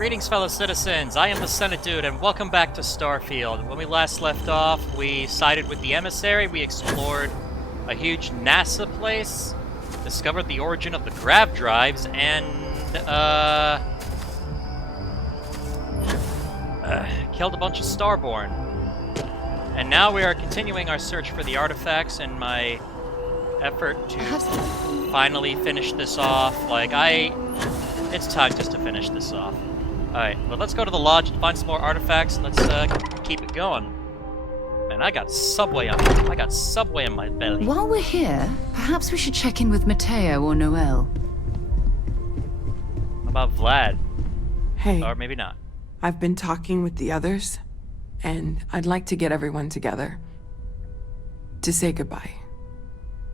Greetings, fellow citizens. I am the Senate Dude, and welcome back to Starfield. When we last left off, we sided with the emissary, we explored a huge NASA place, discovered the origin of the grav drives, and, killed a bunch of Starborn. And now we are continuing our search for the artifacts in my effort to finally finish this off. It's time just to finish this off. Alright, well, let's go to the lodge and find some more artifacts, and let's keep it going. Man, I got Subway in my belly. While we're here, perhaps we should check in with Mateo or Noel. How about Vlad? Hey. Or maybe not. I've been talking with the others, and I'd like to get everyone together. To say goodbye.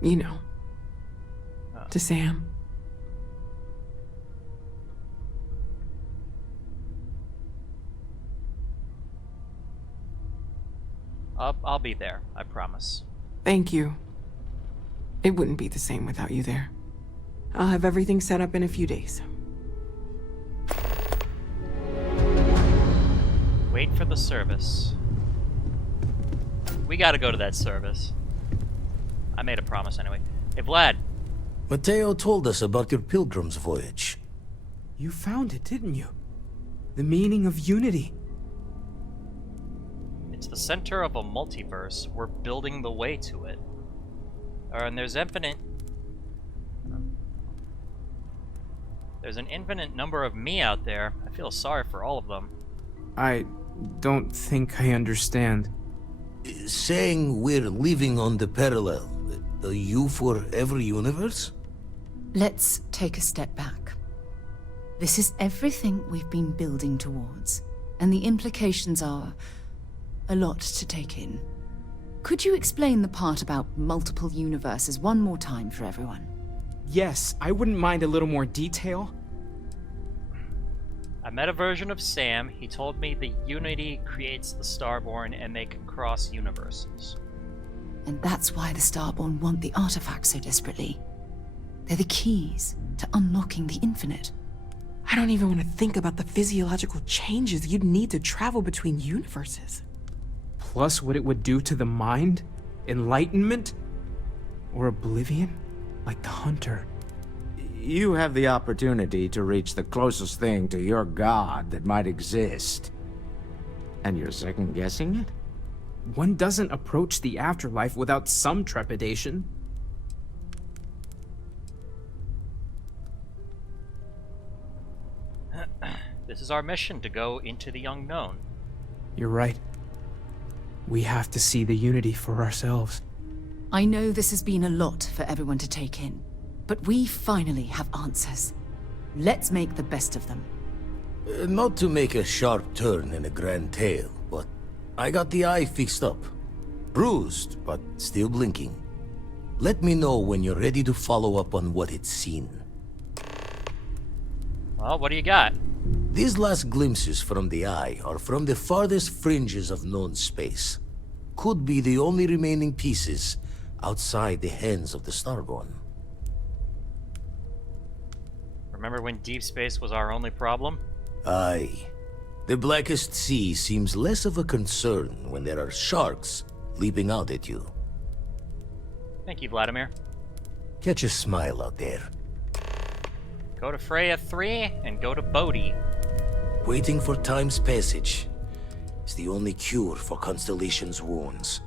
You know. To Sam. I'll be there, I promise. Thank you. It wouldn't be the same without you there. I'll have everything set up in a few days. Wait for the service. We gotta go to that service. I made a promise anyway. Hey, Vlad. Mateo told us about your pilgrim's voyage. You found it, didn't you? The meaning of unity. It's the center of a multiverse. We're building the way to it. And there's an infinite number of me out there. I feel sorry for all of them. I don't think I understand. Saying we're living on the parallel, a you for every universe? Let's take a step back. This is everything we've been building towards, and the implications are a lot to take in. Could you explain the part about multiple universes one more time for everyone? Yes, I wouldn't mind a little more detail. I met a version of Sam. He told me the Unity creates the Starborn and they can cross universes. And that's why the Starborn want the artifacts so desperately. They're the keys to unlocking the infinite. I don't even want to think about the physiological changes you'd need to travel between universes. Plus what it would do to the mind? Enlightenment? Or oblivion? Like the Hunter. You have the opportunity to reach the closest thing to your god that might exist. And you're second-guessing it? One doesn't approach the afterlife without some trepidation. This is our mission, to go into the unknown. You're right. We have to see the unity for ourselves. I know this has been a lot for everyone to take in, but we finally have answers. Let's make the best of them. Not to make a sharp turn in a grand tale, but I got the eye fixed up. Bruised, but still blinking. Let me know when you're ready to follow up on what it's seen. Well, what do you got? These last glimpses from the eye are from the farthest fringes of known space. Could be the only remaining pieces outside the hands of the Starborn. Remember when deep space was our only problem? Aye. The blackest sea seems less of a concern when there are sharks leaping out at you. Thank you, Vladimir. Catch a smile out there. Go to Freya 3 and go to Bodhi. Waiting for time's passage is the only cure for Constellation's wounds.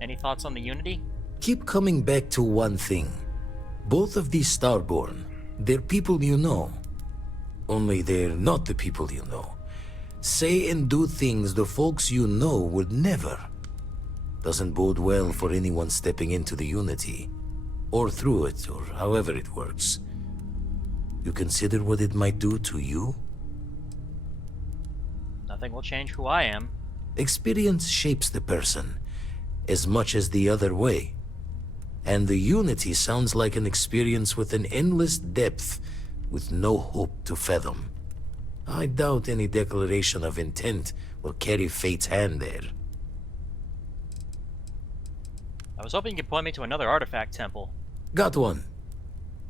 Any thoughts on the Unity? Keep coming back to one thing. Both of these Starborn, they're people you know. Only they're not the people you know. Say and do things the folks you know would never. Doesn't bode well for anyone stepping into the Unity. Or through it, or however it works. You consider what it might do to you? Nothing will change who I am. Experience shapes the person, as much as the other way. And the Unity sounds like an experience with an endless depth, with no hope to fathom. I doubt any declaration of intent will carry fate's hand there. I was hoping you could point me to another artifact temple. Got one.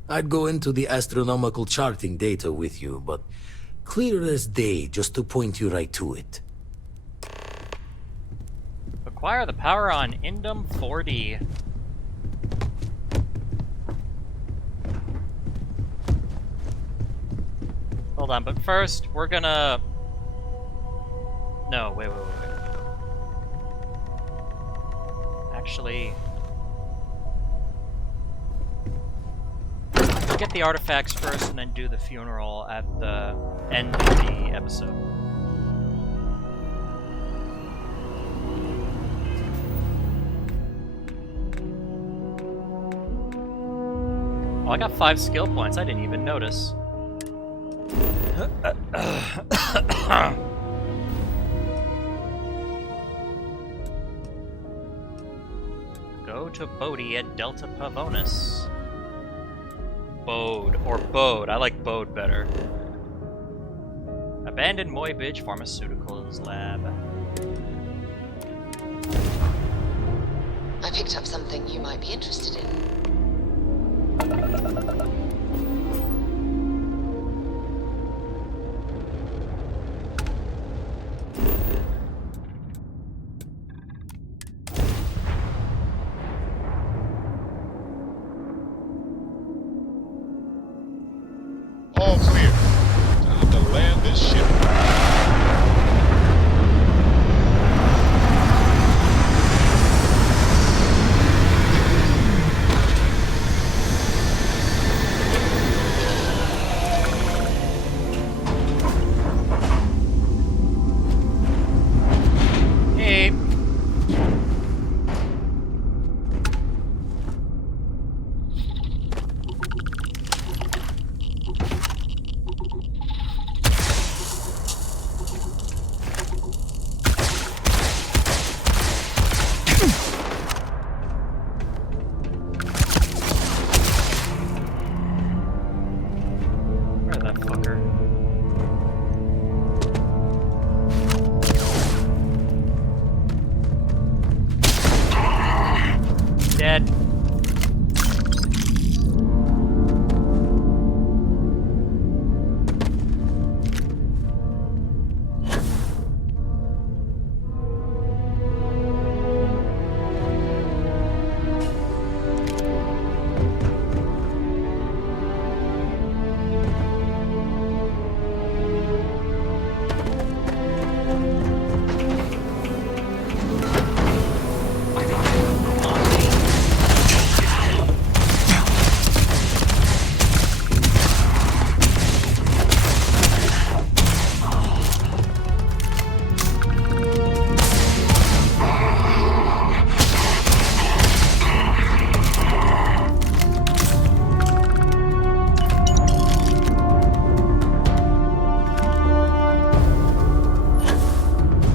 I'd go into the astronomical charting data with you, but Clear as day, just to point you right to it. Acquire the power on Indum 4D. Hold on, but first, we're gonna... No, wait. Actually... We'll get the artifacts first and then do the funeral at the end of the episode. Oh, I got 5 skill points. I didn't even notice. Go to Bodhi at Delta Pavonis. Bode, or Bode. I like Bode better. Abandoned Moybridge Pharmaceuticals Lab. I picked up something you might be interested in. All clear. Time to land this ship. Hey. Where's that fucker? Dead.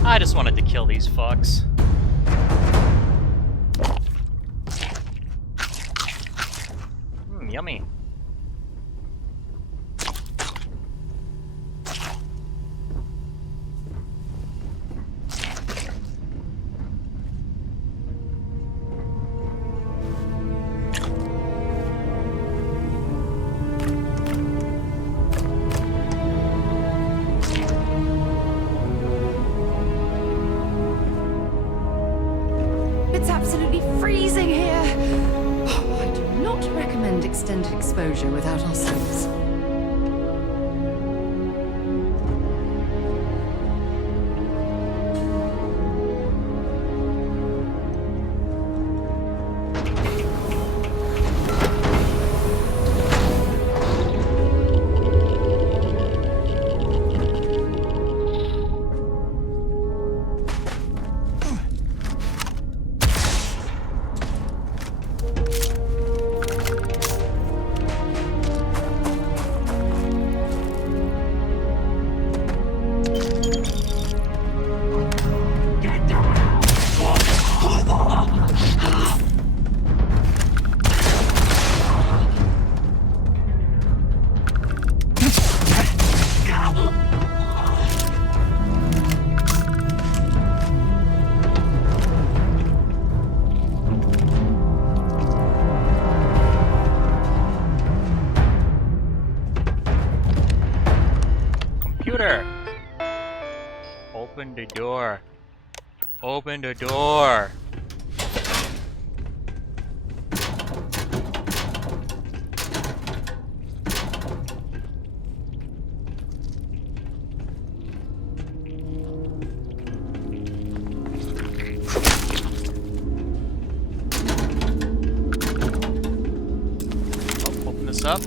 I just wanted to kill these fucks. Yummy. It's absolutely freezing here. Oh, I do not recommend extended exposure without our suits. Open the door. Open the door. Oh, open this up.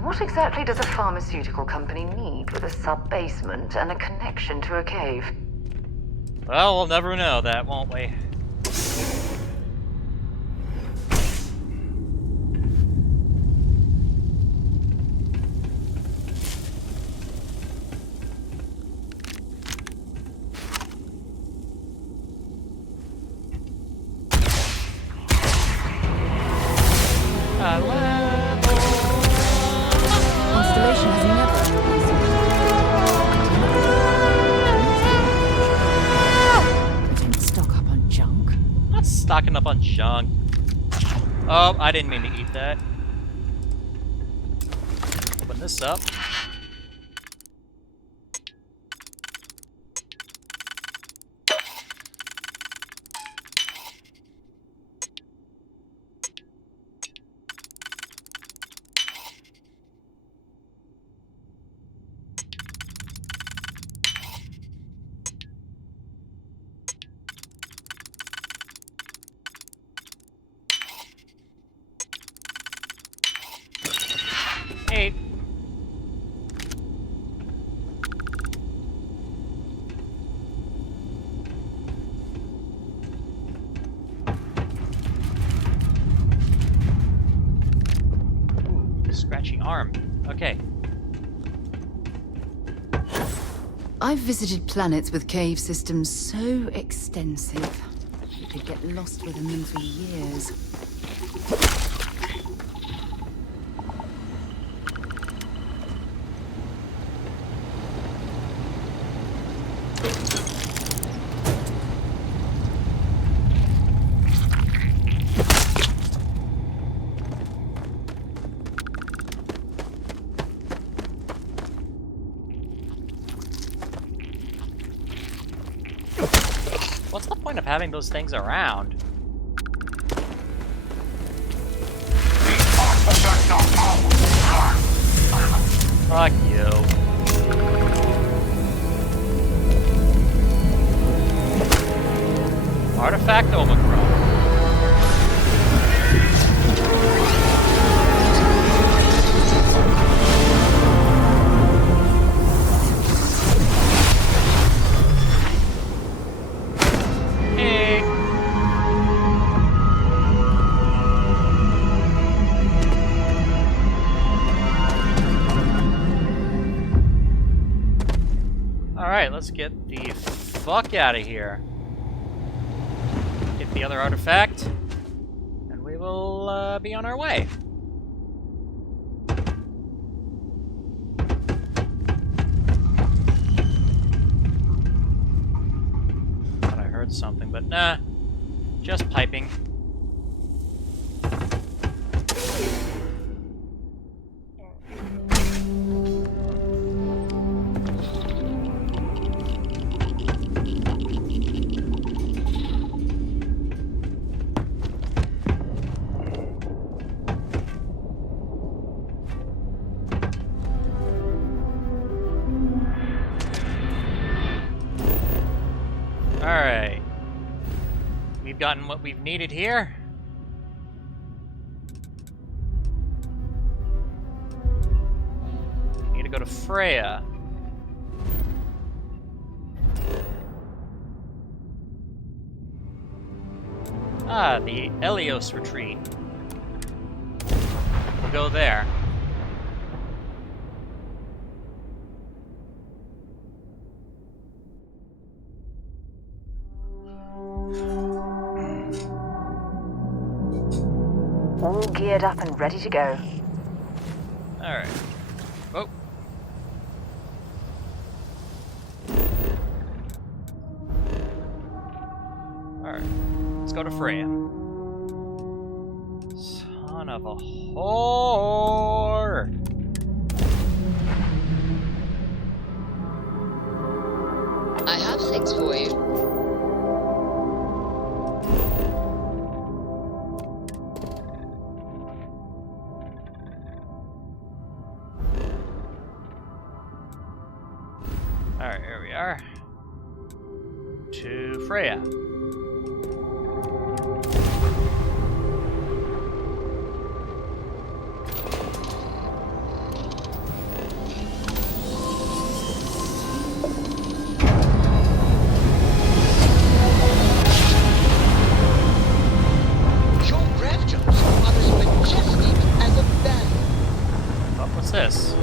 What exactly does a pharmaceutical company need with a sub-basement and a connection to a cave? Well, we'll never know that, won't we? Constellation has never Don't stock up on junk. I'm not stocking up on junk. Oh, I didn't mean to eat that. Open this up. Hey. Ooh, scratchy arm. Okay. I've visited planets with cave systems so extensive, you could get lost within them for years. What's the point of having those things around? Fuck you. Artifact Omicron. Hey. Alright, let's get the fuck out of here. Get the other artifact, and we will be on our way. Thought I heard something, but nah. Just piping. Alright. We've gotten what we've needed here. Need to go to Freya. Ah, the Elios retreat. We'll go there. All geared up and ready to go. Alright. Oh. Alright. Let's go to Freya. Son of a whore! I have things for you. Alright, here we are. To Freya. Your grab jumps are as majestic as a bell. Oh, what's this?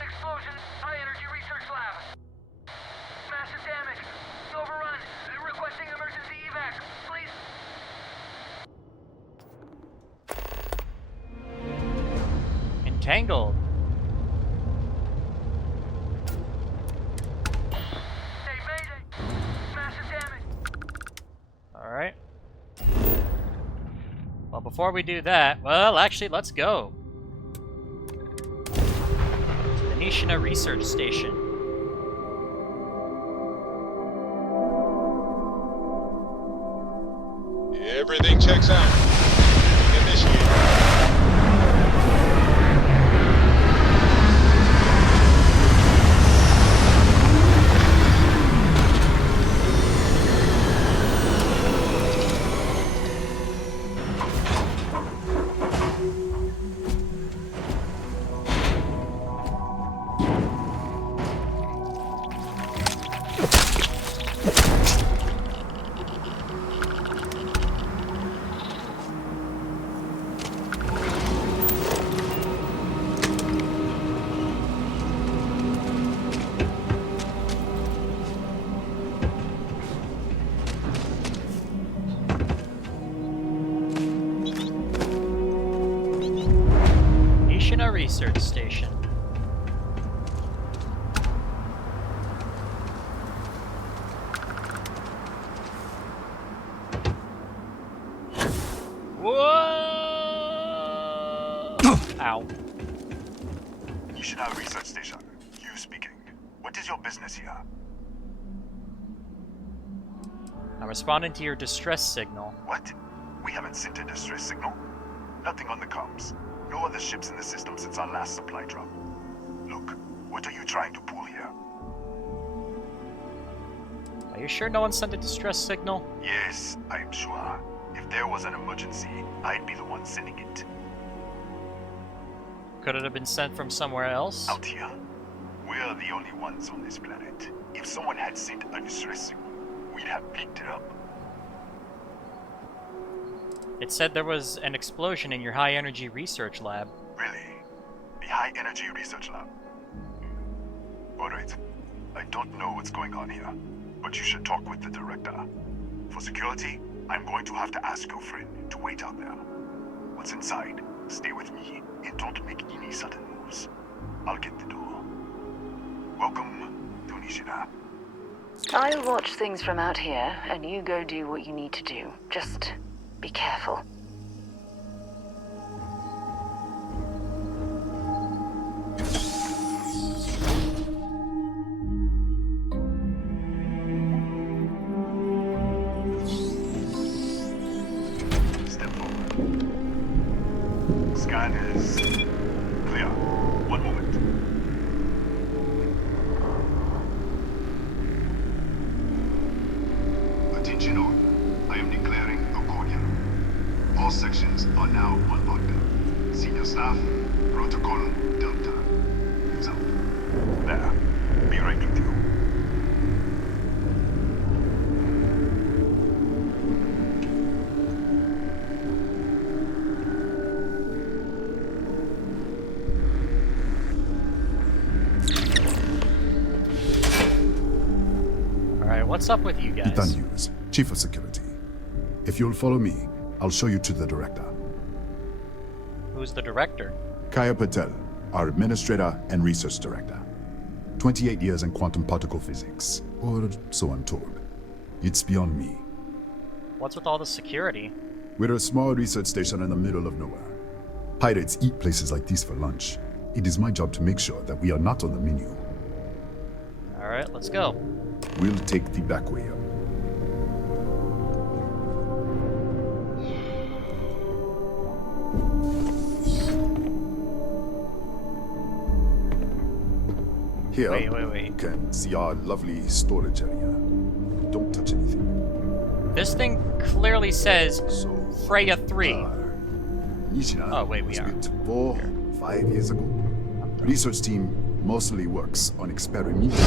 Explosion, high energy research lab. Massive damage. Overrun. Requesting emergency evac. Please. Entangled. Mayday. Massive damage. Alright. Well, before we do that, well, actually, let's go. To the Nishina Research Station. Everything checks out. Initiate. Nishina Research Station. Whoa! Ow. Nishina Research Station. You speaking. What is your business here? I'm responding to your distress signal. What? We haven't sent a distress signal? Nothing on the comms. No other ships in the system since our last supply drop. Look, what are you trying to pull here? Are you sure no one sent a distress signal? Yes, I am sure. If there was an emergency, I'd be the one sending it. Could it have been sent from somewhere else? Out here, we're the only ones on this planet. If someone had sent a distress signal, we'd have picked it up. It said there was an explosion in your high energy research lab. Really? The High Energy Research Lab? Alright. I don't know what's going on here, but you should talk with the director. For security, I'm going to have to ask your friend to wait out there. What's inside, stay with me and don't make any sudden moves. I'll get the door. Welcome to Nishina. I'll watch things from out here, and you go do what you need to do. Just be careful. Step forward. Scan is clear. One moment. Attention all. I am declaring accordion. All sections are now on lockdown. Senior staff, protocol, Delta. Use out. There. Be right with you. what's up with you guys? Ethan Hughes, Chief of Security. If you'll follow me, I'll show you to the director. Who's the director? Kaya Patel, our administrator and research director. 28 years in quantum particle physics, or so I'm told. It's beyond me. What's with all the security? We're a small research station in the middle of nowhere. Pirates eat places like these for lunch. It is my job to make sure that we are not on the menu. Alright, let's go. We'll take the back way up. Here, Wait. you can see our lovely storage area. Don't touch anything. This thing clearly says So, Freya 3. Nishina Oh, wait, we was are. built 5 years ago. Research team mostly works on experimental.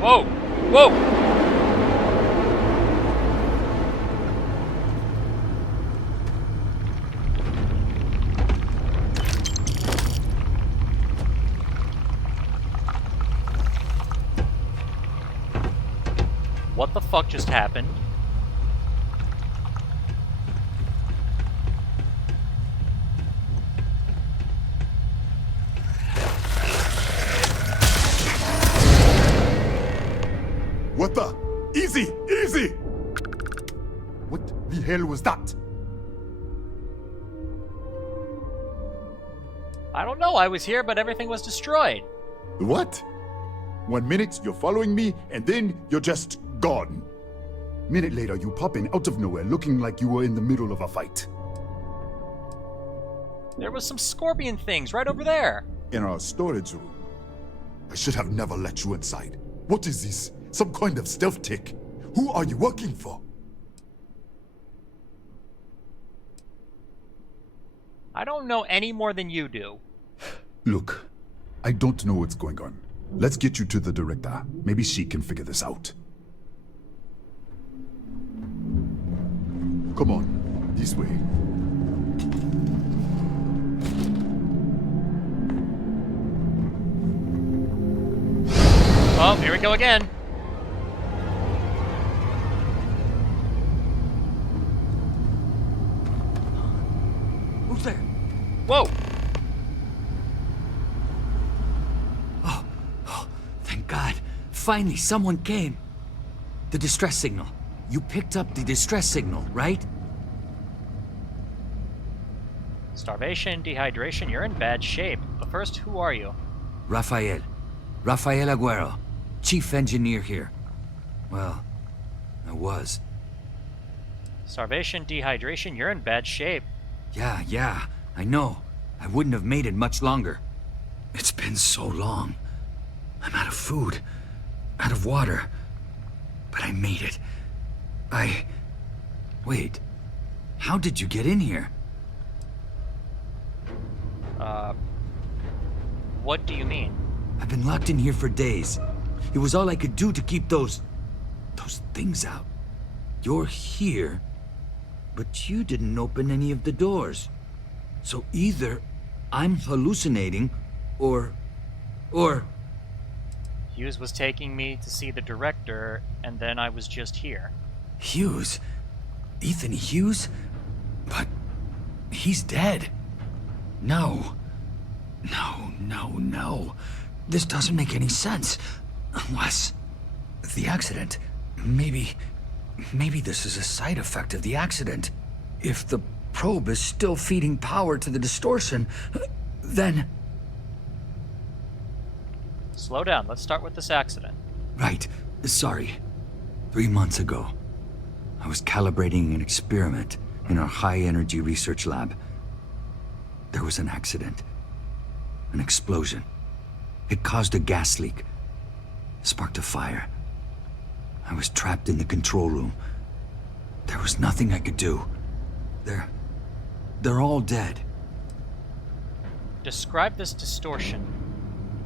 Whoa! Whoa! What the fuck just happened? What the? Easy! Easy! What the hell was that? I don't know, I was here, but everything was destroyed. What? 1 minute you're following me, and then you're just gone. Minute later, you pop in out of nowhere looking like you were in the middle of a fight. There was some scorpion things right over there. In our storage room. I should have never let you inside. What is this? Some kind of stealth tick? Who are you working for? I don't know any more than you do. Look, I don't know what's going on. Let's get you to the director. Maybe she can figure this out. Come on, this way. Oh, here we go again. Who's there? Whoa! Thank God. Finally, someone came. The distress signal. You picked up the distress signal, right? Starvation, dehydration, you're in bad shape. But first, who are you? Rafael Aguero. Chief engineer here. Well, I was. Starvation, dehydration, you're in bad shape. Yeah, I know. I wouldn't have made it much longer. It's been so long. I'm out of food, out of water. But I made it. Wait. How did you get in here? What do you mean? I've been locked in here for days. It was all I could do to keep those things out. You're here, but you didn't open any of the doors. So either I'm hallucinating, or... Hughes was taking me to see the director, and then I was just here. Hughes? Ethan Hughes? But he's dead. No. This doesn't make any sense. Unless... the accident. Maybe this is a side effect of the accident. If the probe is still feeding power to the distortion, then... Slow down, let's start with this accident. Right. Sorry. 3 months ago, I was calibrating an experiment in our high-energy research lab. There was an accident. An explosion. It caused a gas leak. Sparked a fire. I was trapped in the control room. There was nothing I could do. They're all dead. Describe this distortion.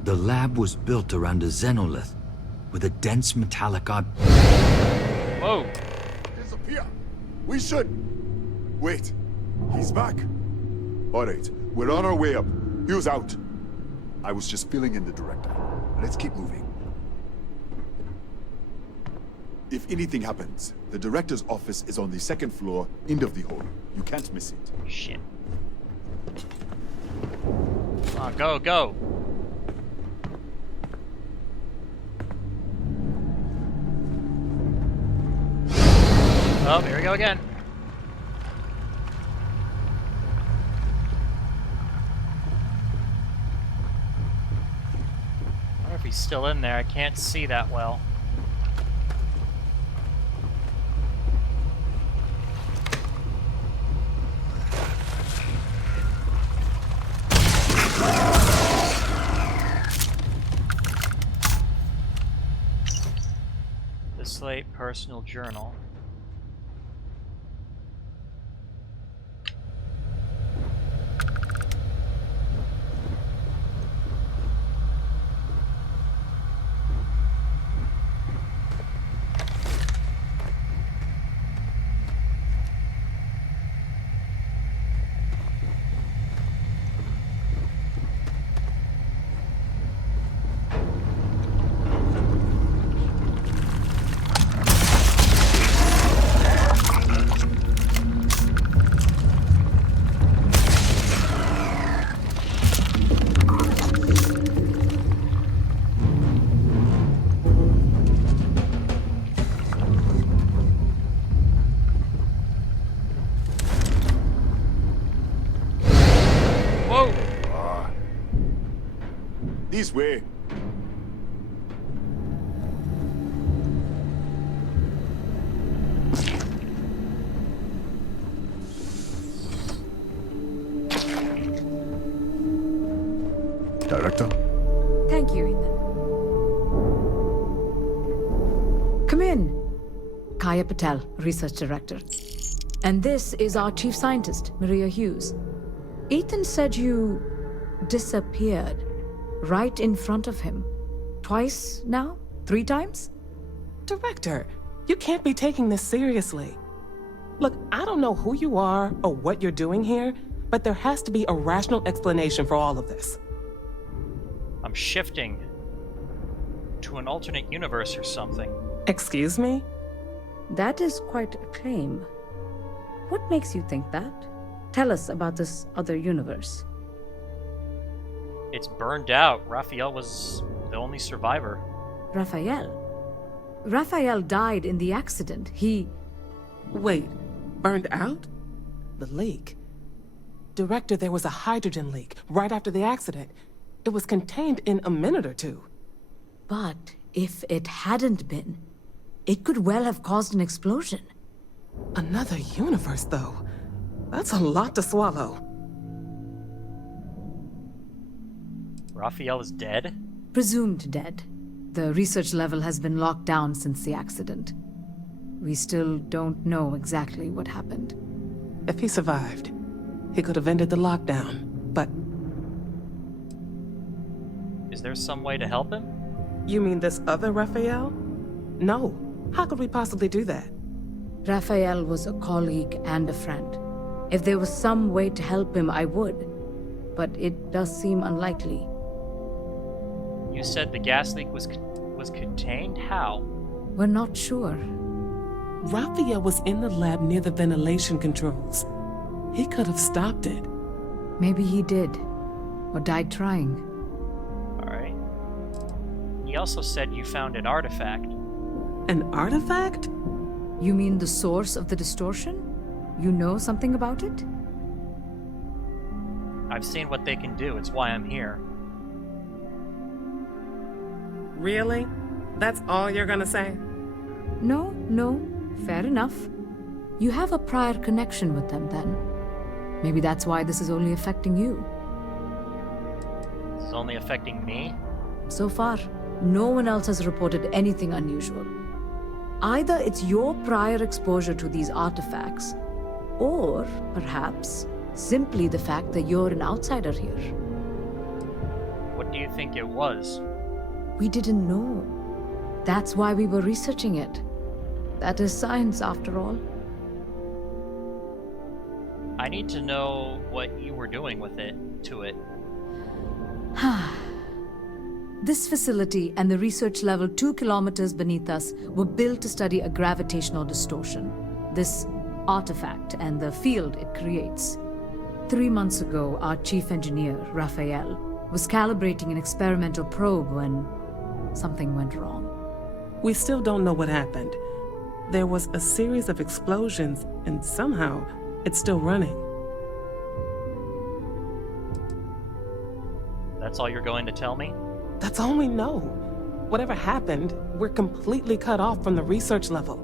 The lab was built around a xenolith with a dense metallic Whoa. Disappear! We should... Wait. He's back. Alright, we're on our way up. Hughes out. I was just filling in the director. Let's keep moving. If anything happens, the director's office is on the second floor, end of the hall. You can't miss it. Shit. Come on, go, go. Oh, here we go again. I wonder if he's still in there. I can't see that well. The Slate personal journal. This way. Director? Thank you, Ethan. Come in. Kaya Patel, Research Director. And this is our Chief Scientist, Maria Hughes. Ethan said you disappeared right in front of him. Twice now? 3 times? Director, you can't be taking this seriously. Look, I don't know who you are or what you're doing here, but there has to be a rational explanation for all of this. I'm shifting to an alternate universe or something. Excuse me? That is quite a claim. What makes you think that? Tell us about this other universe. It's burned out. Raphael was the only survivor. Raphael? Raphael died in the accident. He... Wait, burned out? The leak. Director, there was a hydrogen leak right after the accident. It was contained in a minute or two. But if it hadn't been, it could well have caused an explosion. Another universe, though. That's a lot to swallow. Raphael is dead? Presumed dead. The research level has been locked down since the accident. We still don't know exactly what happened. If he survived, he could have ended the lockdown, but... Is there some way to help him? You mean this other Raphael? No. How could we possibly do that? Raphael was a colleague and a friend. If there was some way to help him, I would. But it does seem unlikely. You said the gas leak was contained? How? We're not sure. Raphael was in the lab near the ventilation controls. He could have stopped it. Maybe he did. Or died trying. Alright. He also said you found an artifact. An artifact? You mean the source of the distortion? You know something about it? I've seen what they can do. It's why I'm here. Really? That's all you're gonna say? No. Fair enough. You have a prior connection with them, then. Maybe that's why this is only affecting you. This is only affecting me? So far, no one else has reported anything unusual. Either it's your prior exposure to these artifacts, or perhaps simply the fact that you're an outsider here. What do you think it was? We didn't know. That's why we were researching it. That is science, after all. I need to know what you were doing with it, to it. This facility and the research level 2 kilometers beneath us were built to study a gravitational distortion, this artifact and the field it creates. 3 months ago, our chief engineer, Raphael, was calibrating an experimental probe when something went wrong. We still don't know what happened. There was a series of explosions, and somehow it's still running. That's all you're going to tell me? That's all we know. Whatever happened, we're completely cut off from the research level.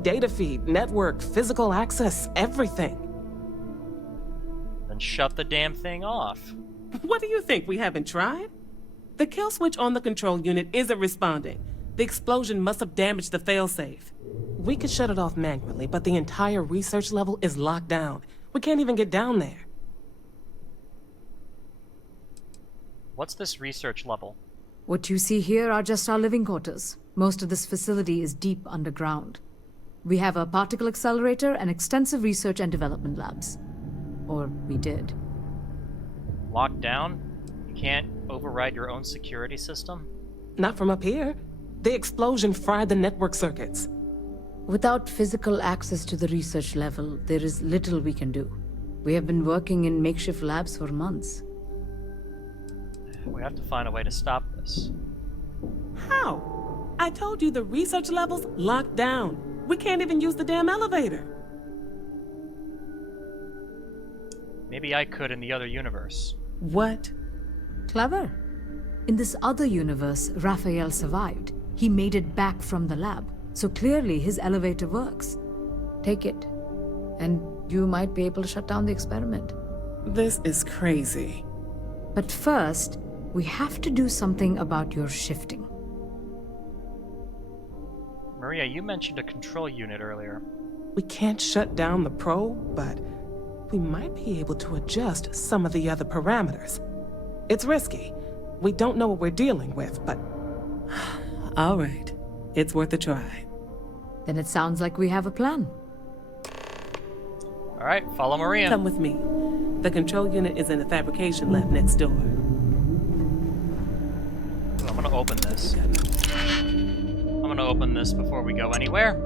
Data feed, network, physical access, everything. Then shut the damn thing off. What do you think, we haven't tried? The kill switch on the control unit isn't responding. The explosion must have damaged the failsafe. We could shut it off manually, but the entire research level is locked down. We can't even get down there. What's this research level? What you see here are just our living quarters. Most of this facility is deep underground. We have a particle accelerator and extensive research and development labs. Or we did. Locked down? You can't override your own security system? Not from up here. The explosion fried the network circuits. Without physical access to the research level, there is little we can do. We have been working in makeshift labs for months. We have to find a way to stop this. How? I told you the research level's locked down. We can't even use the damn elevator. Maybe I could in the other universe. What? Clever. In this other universe, Raphael survived. He made it back from the lab, so clearly his elevator works. Take it, and you might be able to shut down the experiment. This is crazy. But first, we have to do something about your shifting. Maria, you mentioned a control unit earlier. We can't shut down the probe, but we might be able to adjust some of the other parameters. It's risky. We don't know what we're dealing with, but... All right. It's worth a try. Then it sounds like we have a plan. All right, follow Maria. Come with me. The control unit is in the fabrication lab next door. I'm gonna open this. I'm gonna open this before we go anywhere.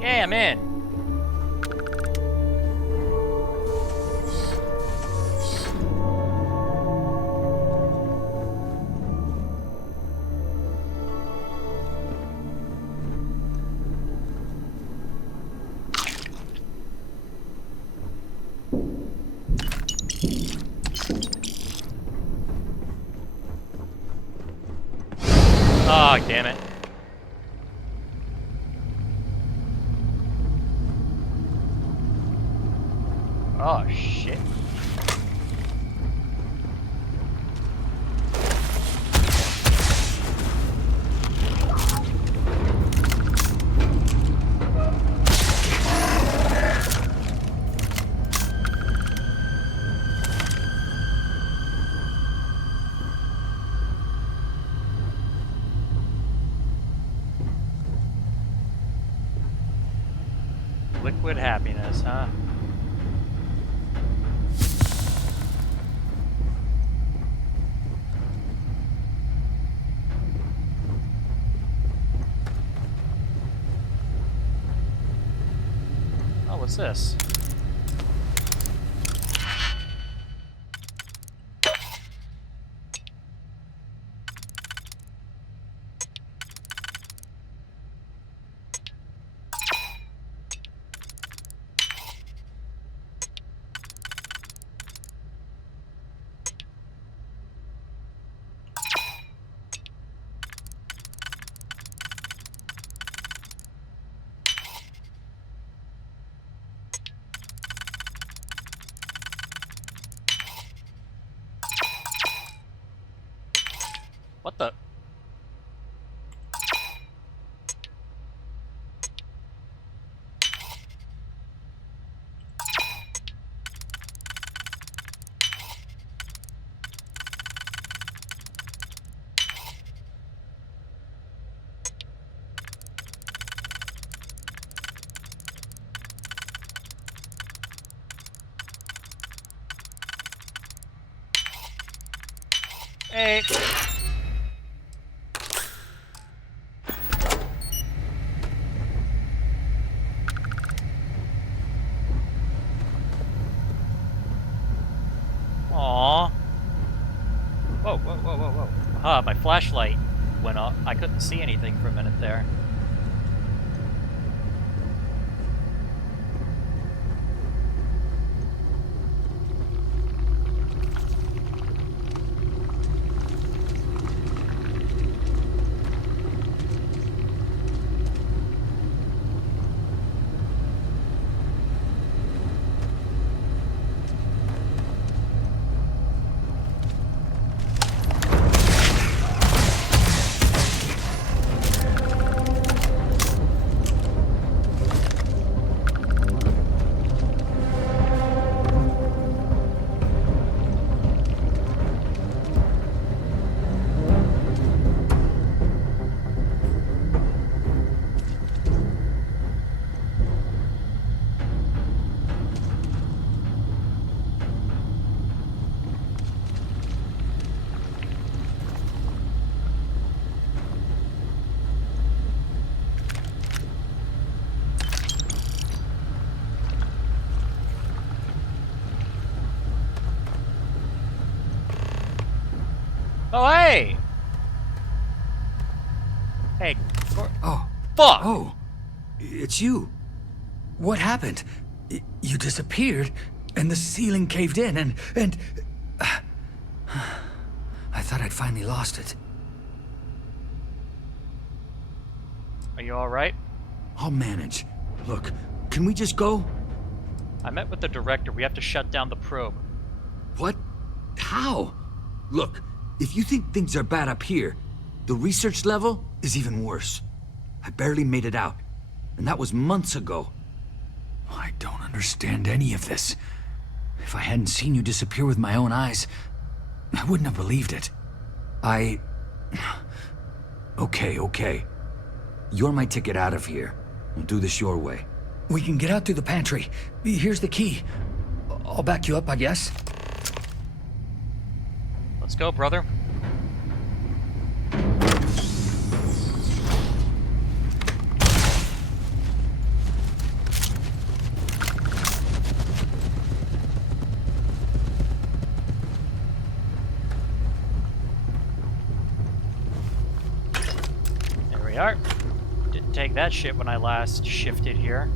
Yeah, I'm in. Oh, damn it. Oh, shit. Liquid happiness, huh? Oh, what's this? What the? Hey. Aww. Whoa, whoa, whoa, whoa, whoa. Ah, my flashlight went off. I couldn't see anything for a minute there. Oh, hey! Hey, Oh. fuck! Oh, it's you. What happened? You disappeared, and the ceiling caved in, and... I thought I'd finally lost it. Are you alright? I'll manage. Look, can we just go? I met with the director. We have to shut down the probe. What? How? Look, if you think things are bad up here, the research level is even worse. I barely made it out, and that was months ago. I don't understand any of this. If I hadn't seen you disappear with my own eyes, I wouldn't have believed it. Okay. You're my ticket out of here. We'll do this your way. We can get out through the pantry. Here's the key. I'll back you up, I guess. Let's go, brother. There we are. Didn't take that shit when I last shifted here.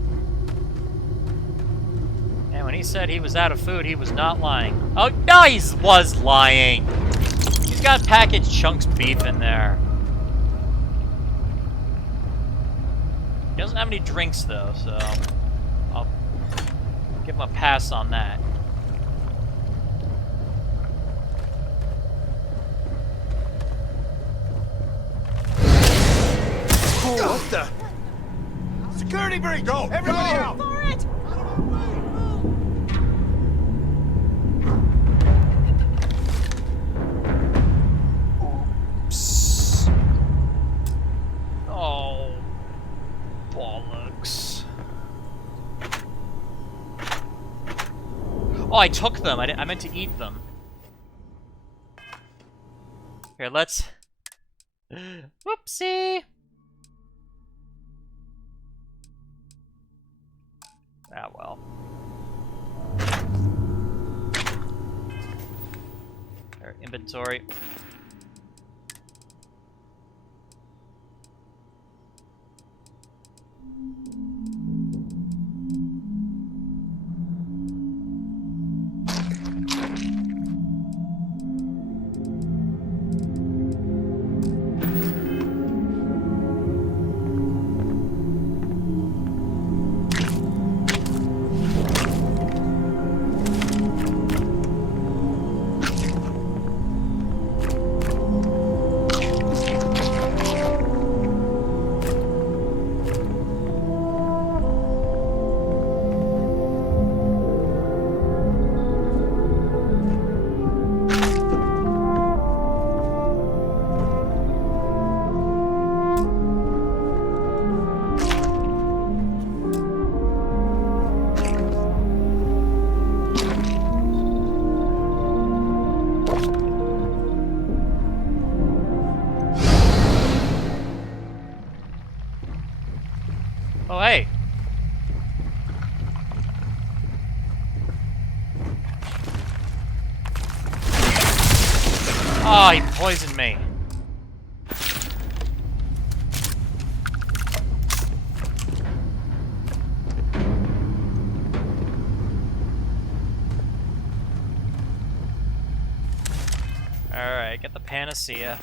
And when he said he was out of food, he was not lying. Oh, no, he was lying! He's got packaged chunks beef in there. He doesn't have any drinks, though, so I'll give him a pass on that. Oh, what the? Security breach! Go! Everybody out! For it! Oops. Oh, bollocks. Oh, I took them. I meant to eat them. Here, let's... Whoopsie! Ah, well. Our inventory. Oh, he poisoned me. Alright, get the panacea.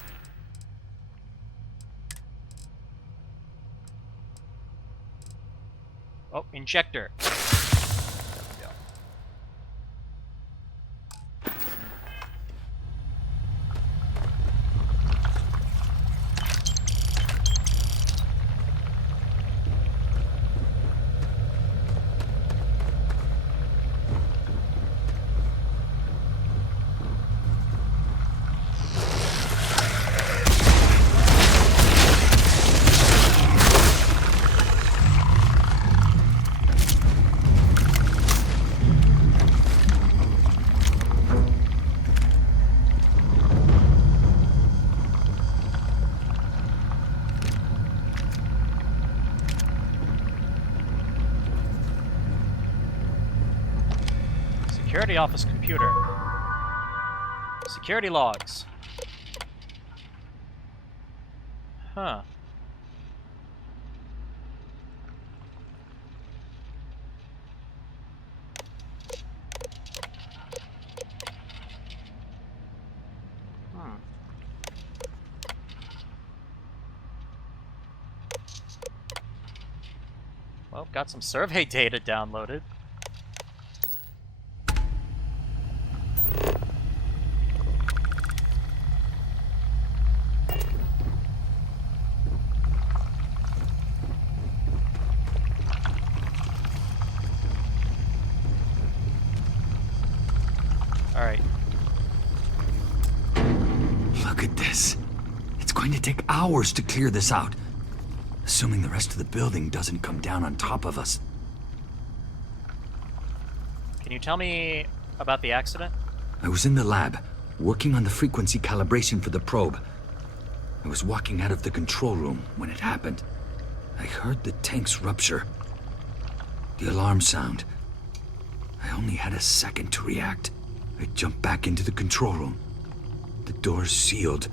Oh, injector. Security office computer. Security logs. Huh. Well, got some survey data downloaded. Alright. Look at this. It's going to take hours to clear this out. Assuming the rest of the building doesn't come down on top of us. Can you tell me about the accident? I was in the lab, working on the frequency calibration for the probe. I was walking out of the control room when it happened. I heard the tanks rupture. The alarm sound. I only had a second to react. I jumped back into the control room. The doors sealed.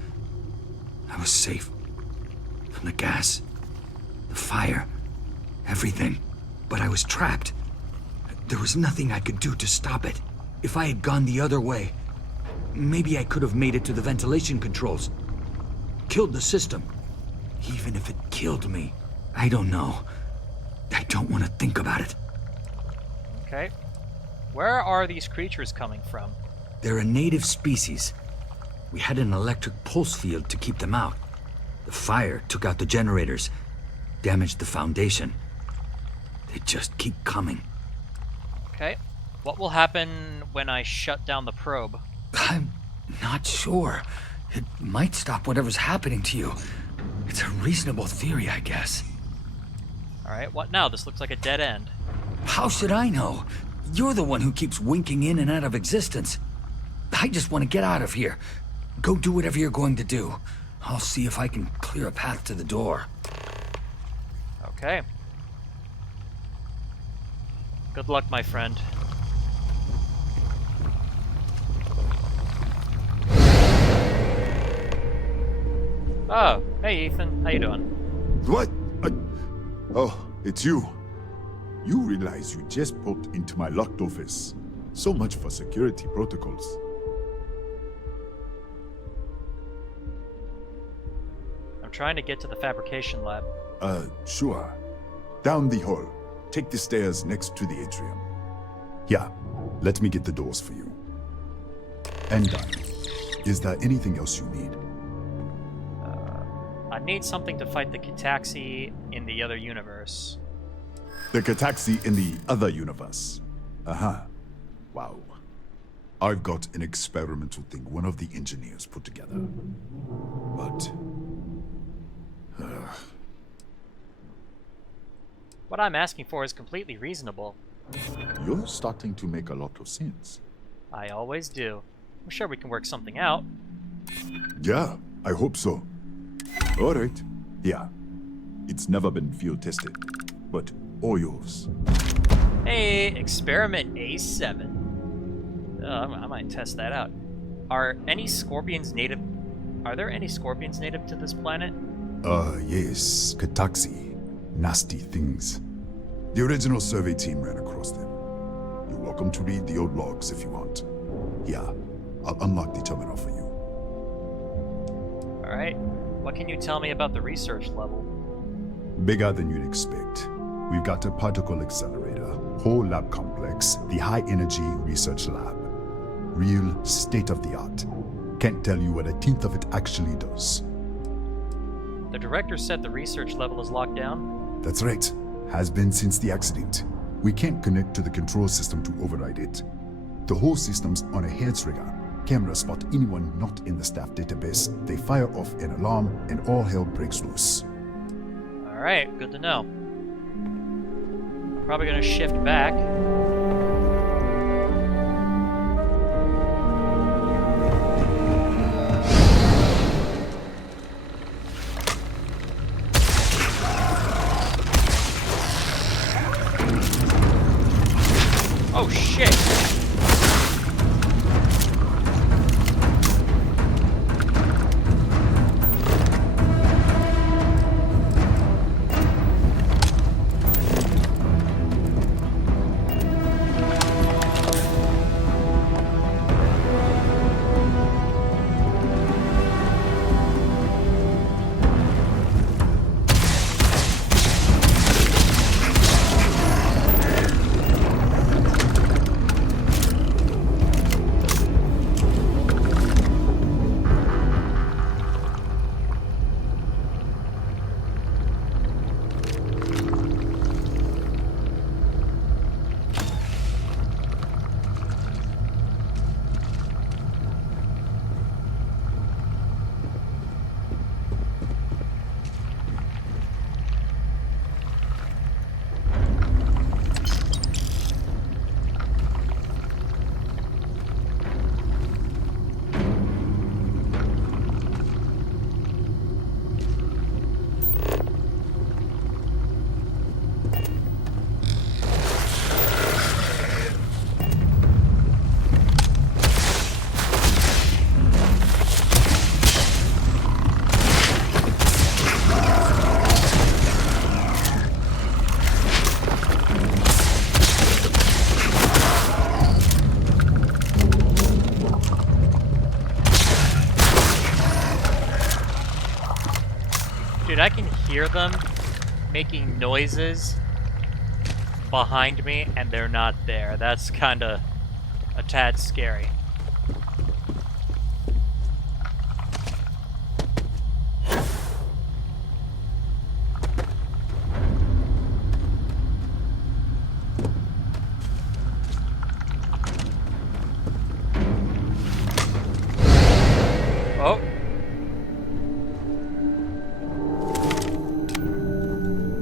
I was safe. From the gas, the fire, everything. But I was trapped. There was nothing I could do to stop it. If I had gone the other way, maybe I could have made it to the ventilation controls. Killed the system. Even if it killed me, I don't know. I don't want to think about it. Okay. Where are these creatures coming from? They're a native species. We had an electric pulse field to keep them out. The fire took out the generators, damaged the foundation. They just keep coming. Okay. What will happen when I shut down the probe? I'm not sure. It might stop whatever's happening to you. It's a reasonable theory, I guess. Alright, what now? This looks like a dead end. How should I know? You're the one who keeps winking in and out of existence. I just want to get out of here. Go do whatever you're going to do. I'll see if I can clear a path to the door. Okay. Good luck, my friend. Oh, hey Ethan, how you doing? What? Oh, it's you. You realize you just popped into my locked office. So much for security protocols. I'm trying to get to the fabrication lab. Sure. Down the hall. Take the stairs next to the atrium. Yeah, let me get the doors for you. And done. Is there anything else you need? I need something to fight the Kataxi in the other universe. The Kataxi in the other universe. Uh-huh. Wow. I've got an experimental thing one of the engineers put together. But... What I'm asking for is completely reasonable. You're starting to make a lot of sense. I always do. I'm sure we can work something out. Yeah, I hope so. All right. Yeah. It's never been field tested, but all yours. Hey, experiment A7. I might test that out. Are any scorpions native? Are there any scorpions native to this planet? Yes, Kataxi. Nasty things. The original survey team ran across them. You're welcome to read the old logs if you want. Yeah, I'll unlock the terminal for you. Alright. What can you tell me about the research level? Bigger than you'd expect. We've got a particle accelerator, whole lab complex, the high energy research lab. Real state-of-the-art. Can't tell you what a tenth of it actually does. The director said the research level is locked down? That's right. Has been since the accident. We can't connect to the control system to override it. The whole system's on a hair trigger. Cameras spot anyone not in the staff database. They fire off an alarm and all hell breaks loose. Alright, good to know. Probably gonna shift back. Oh shit! Dude, I can hear them making noises behind me, and they're not there. That's kinda a tad scary. Oh.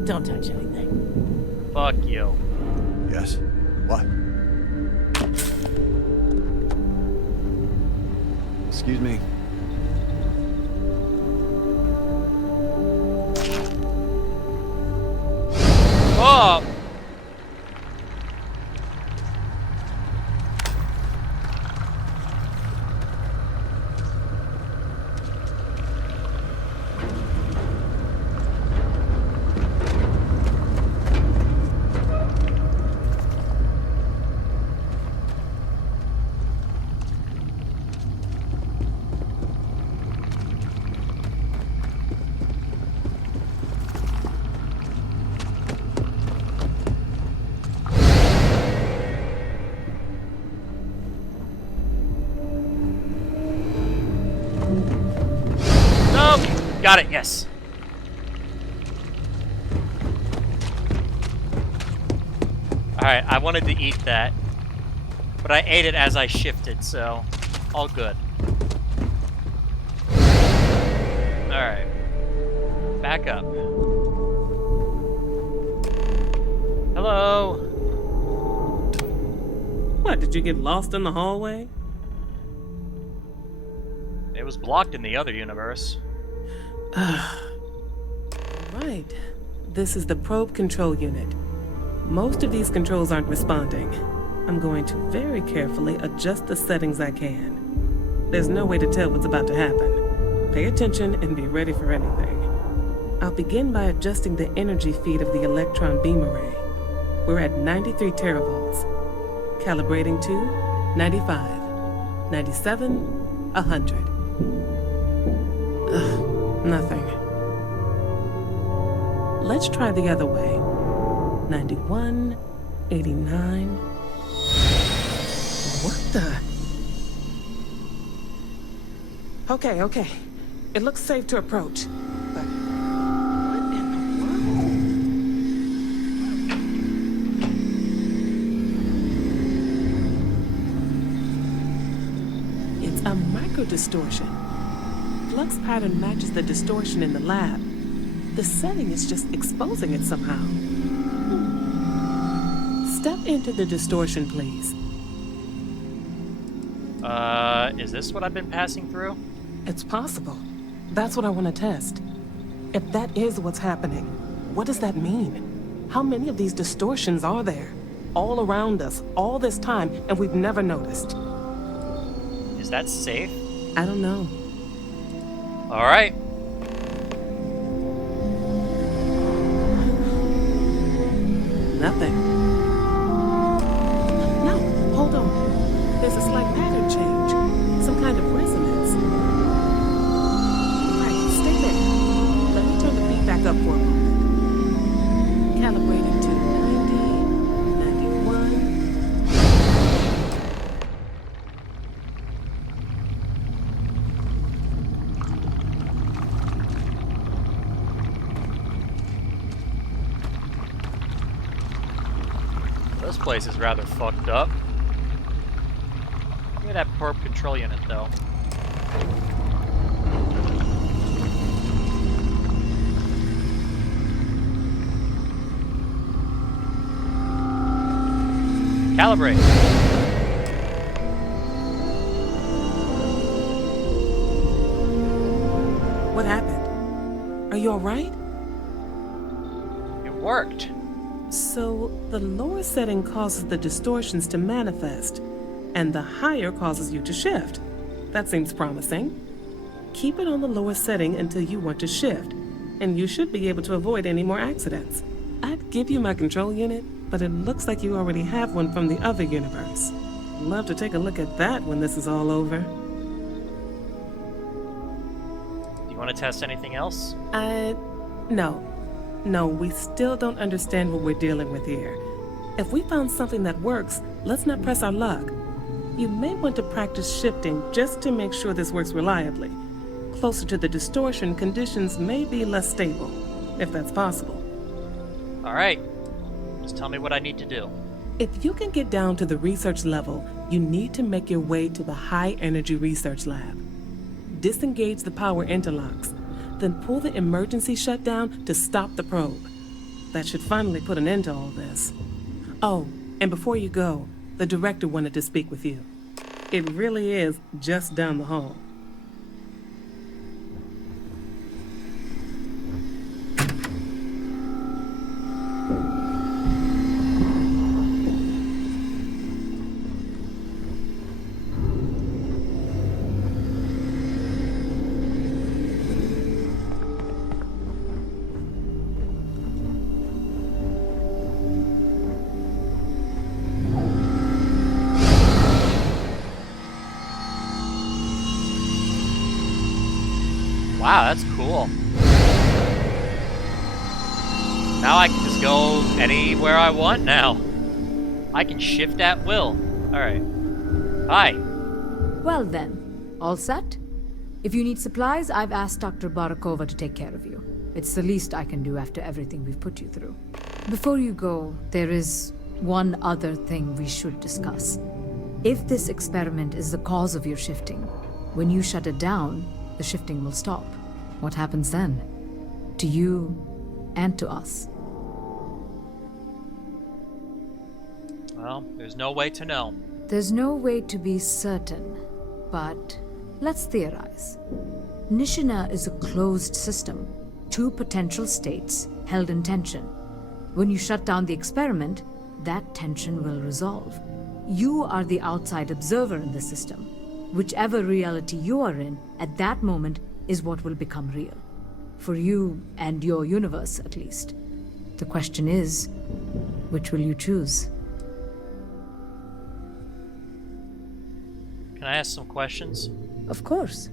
Don't touch anything. Fuck you. Yes. What? Excuse me. Oh! Got it, yes. Alright, I wanted to eat that, but I ate it as I shifted, so all good. Alright. Back up. Hello? What, did you get lost in the hallway? It was blocked in the other universe. Right. This is the probe control unit. Most of these controls aren't responding. I'm going to very carefully adjust the settings I can. There's no way to tell what's about to happen. Pay attention and be ready for anything. I'll begin by adjusting the energy feed of the electron beam array. We're at 93 teravolts. Calibrating to 95, 97, 100. Nothing. Let's try the other way. 91, 89. What the? Okay. It looks safe to approach. But what in the world? It's a microdistortion. Flux pattern matches the distortion in the lab. The setting is just exposing it somehow. Step into the distortion, please. Is this what I've been passing through? It's possible. That's what I want to test. If that is what's happening, what does that mean? How many of these distortions are there? All around us, all this time, and we've never noticed. Is that safe? I don't know. All right. Nothing. No, hold on. There's a slight pattern change. Some kind of resonance. Right, stay there. Let me turn the beat back up for a moment. Calibrating to 90, 91. This place is rather fucked up. Look at that perp control unit, though. Calibrate. What happened? Are you all right? It worked. So, the lower setting causes the distortions to manifest, and the higher causes you to shift. That seems promising. Keep it on the lower setting until you want to shift, and you should be able to avoid any more accidents. I'd give you my control unit, but it looks like you already have one from the other universe. I'd love to take a look at that when this is all over. Do you want to test anything else? No. No, we still don't understand what we're dealing with here. If we found something that works, let's not press our luck. You may want to practice shifting just to make sure this works reliably. Closer to the distortion, conditions may be less stable, if that's possible. All right. Just tell me what I need to do. If you can get down to the research level, you need to make your way to the High Energy Research Lab. Disengage the power interlocks, then pull the emergency shutdown to stop the probe. That should finally put an end to all this. Oh, and before you go, the director wanted to speak with you. It really is just down the hall. Wow, that's cool. Now I can just go anywhere I want now. I can shift at will. Alright. Hi. Well then, all set? If you need supplies, I've asked Dr. Barakova to take care of you. It's the least I can do after everything we've put you through. Before you go, there is one other thing we should discuss. If this experiment is the cause of your shifting, when you shut it down, the shifting will stop. What happens then? To you and to us. Well, there's no way to know. There's no way to be certain, but let's theorize. Nishina is a closed system, two potential states held in tension. When you shut down the experiment, that tension will resolve. You are the outside observer in the system. Whichever reality you are in, at that moment, is what will become real. For you and your universe, at least. The question is, which will you choose? Can I ask some questions? Of course.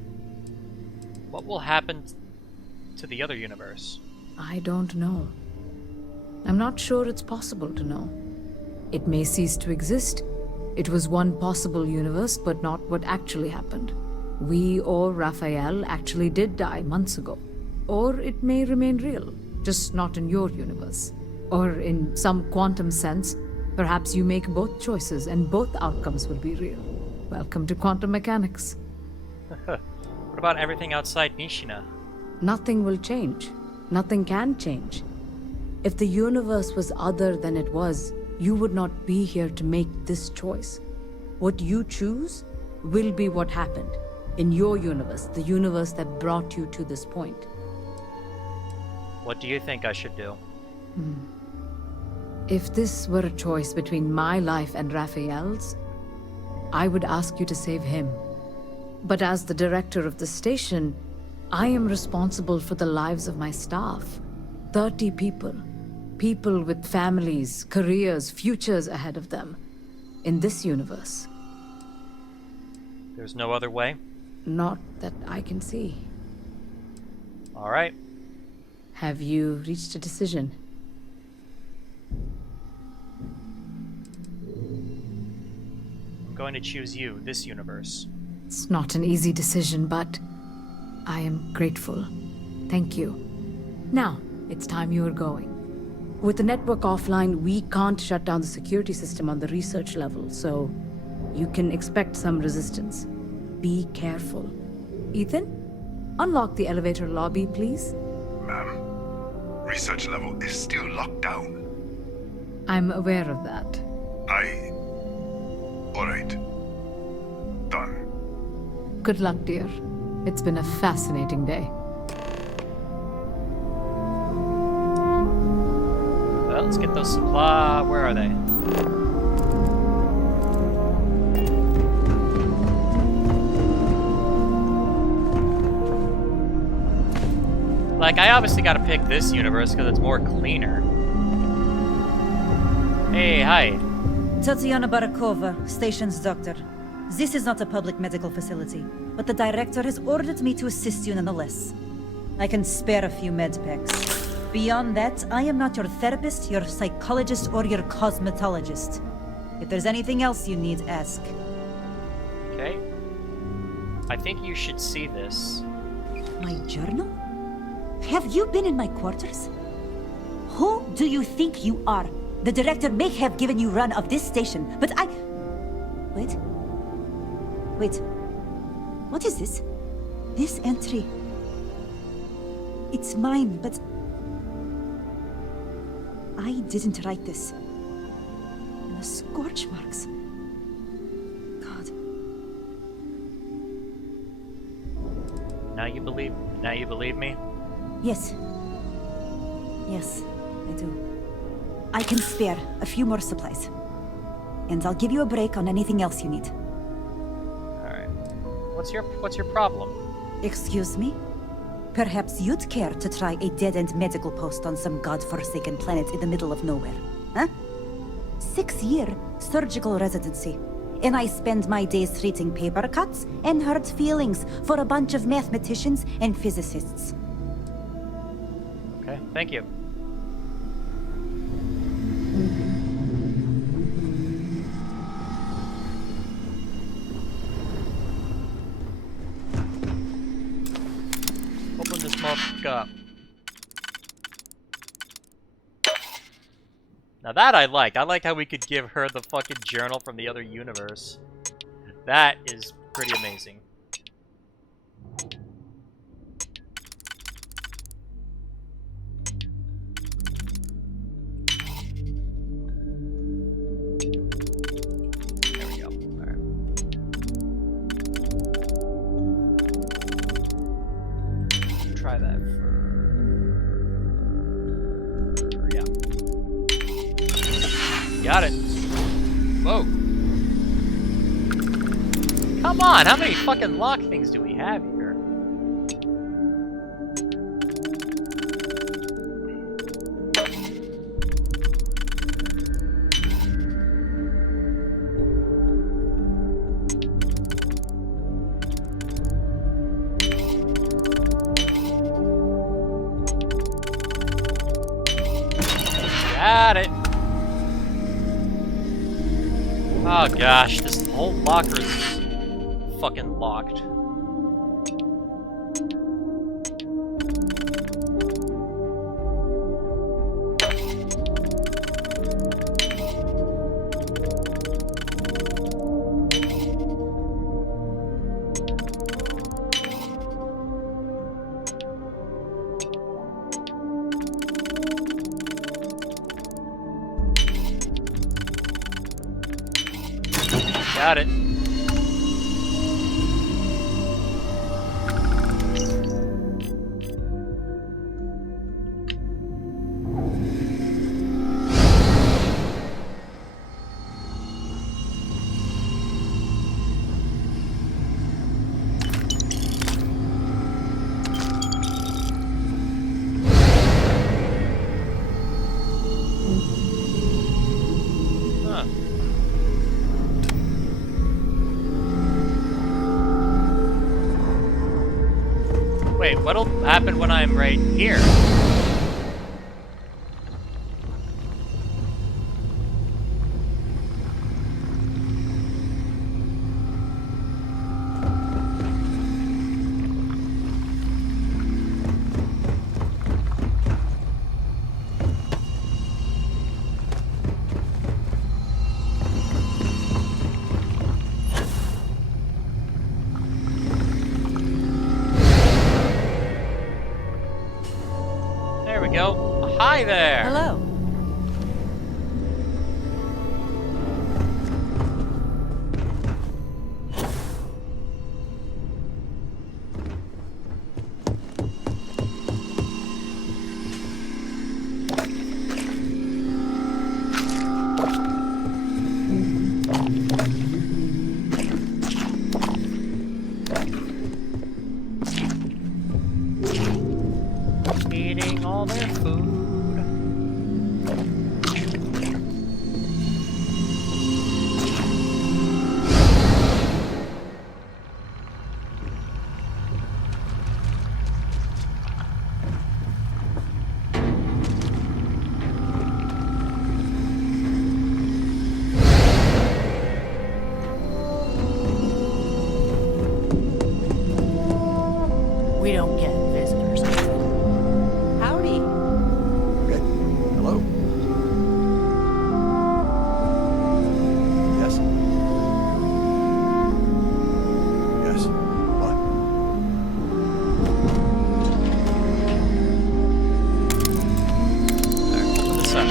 What will happen to the other universe? I don't know. I'm not sure it's possible to know. It may cease to exist. It was one possible universe, but not what actually happened. We or Raphael actually did die months ago. Or it may remain real, just not in your universe. Or in some quantum sense, perhaps you make both choices and both outcomes will be real. Welcome to quantum mechanics. What about everything outside Nishina? Nothing will change. Nothing can change. If the universe was other than it was, you would not be here to make this choice. What you choose will be what happened in your universe, the universe that brought you to this point. What do you think I should do? If this were a choice between my life and Raphael's, I would ask you to save him. But as the director of the station, I am responsible for the lives of my staff. 30 people. People with families, careers, futures ahead of them. In this universe. There's no other way? Not that I can see. Alright. Have you reached a decision? I'm going to choose you, this universe. It's not an easy decision, but I am grateful. Thank you. Now, it's time you are going. With the network offline, we can't shut down the security system on the research level, so you can expect some resistance. Be careful. Ethan, unlock the elevator lobby, please. Ma'am, research level is still locked down. I'm aware of that. Alright. Done. Good luck, dear. It's been a fascinating day. Well, let's get those supply. Where are they? Like, I obviously gotta pick this universe because it's more cleaner. Hey, hi. Tatiana Barakova, station's doctor. This is not a public medical facility, but the director has ordered me to assist you nonetheless. I can spare a few med packs. Beyond that, I am not your therapist, your psychologist, or your cosmetologist. If there's anything else you need, ask. Okay. I think you should see this. My journal? Have you been in my quarters? Who do you think you are? The director may have given you run of this station, but I... Wait. What is this? This entry... It's mine, but... I didn't write this. And the scorch marks... God. Now you believe me? Yes. Yes, I do. I can spare a few more supplies. And I'll give you a break on anything else you need. Alright. What's your problem? Excuse me? Perhaps you'd care to try a dead-end medical post on some godforsaken planet in the middle of nowhere, huh? 6-year surgical residency. And I spend my days treating paper cuts and hurt feelings for a bunch of mathematicians and physicists. Okay, thank you. Open this motherfucker up. Now that I liked. I like how we could give her the fucking journal from the other universe. That is pretty amazing. There we go. Alright. Try that for... yeah. Got it. Whoa. Come Come on, how many fucking lock things do we have here? Got it. Oh gosh, this whole locker is fucking locked. Got it. Huh. Wait, what'll happen when I'm right here? There we go. Hi there. Hello. Eating all their food. We don't get visitors. Howdy. Okay. Hello? Yes? Yes? What? Alright, open this up.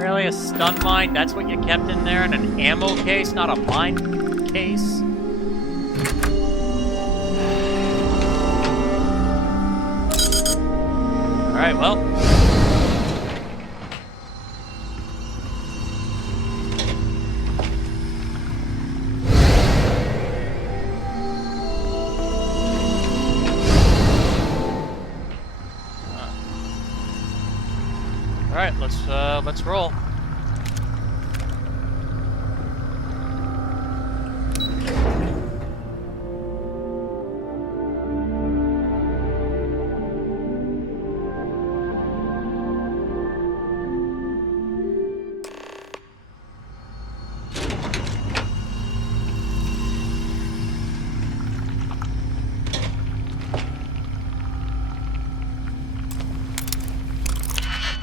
Really, a stun mine? That's what you kept in there in an ammo case, not a mine case? Alright, well. Alright, let's roll.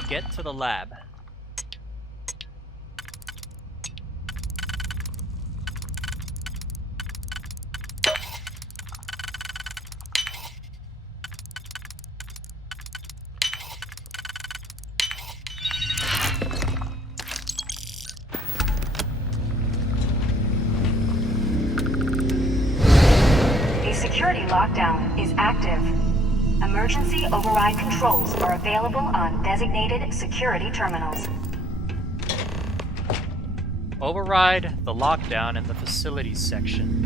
Get to the lab. A security lockdown is active. Emergency override controls are available on designated security terminals. Override the lockdown in the facilities section.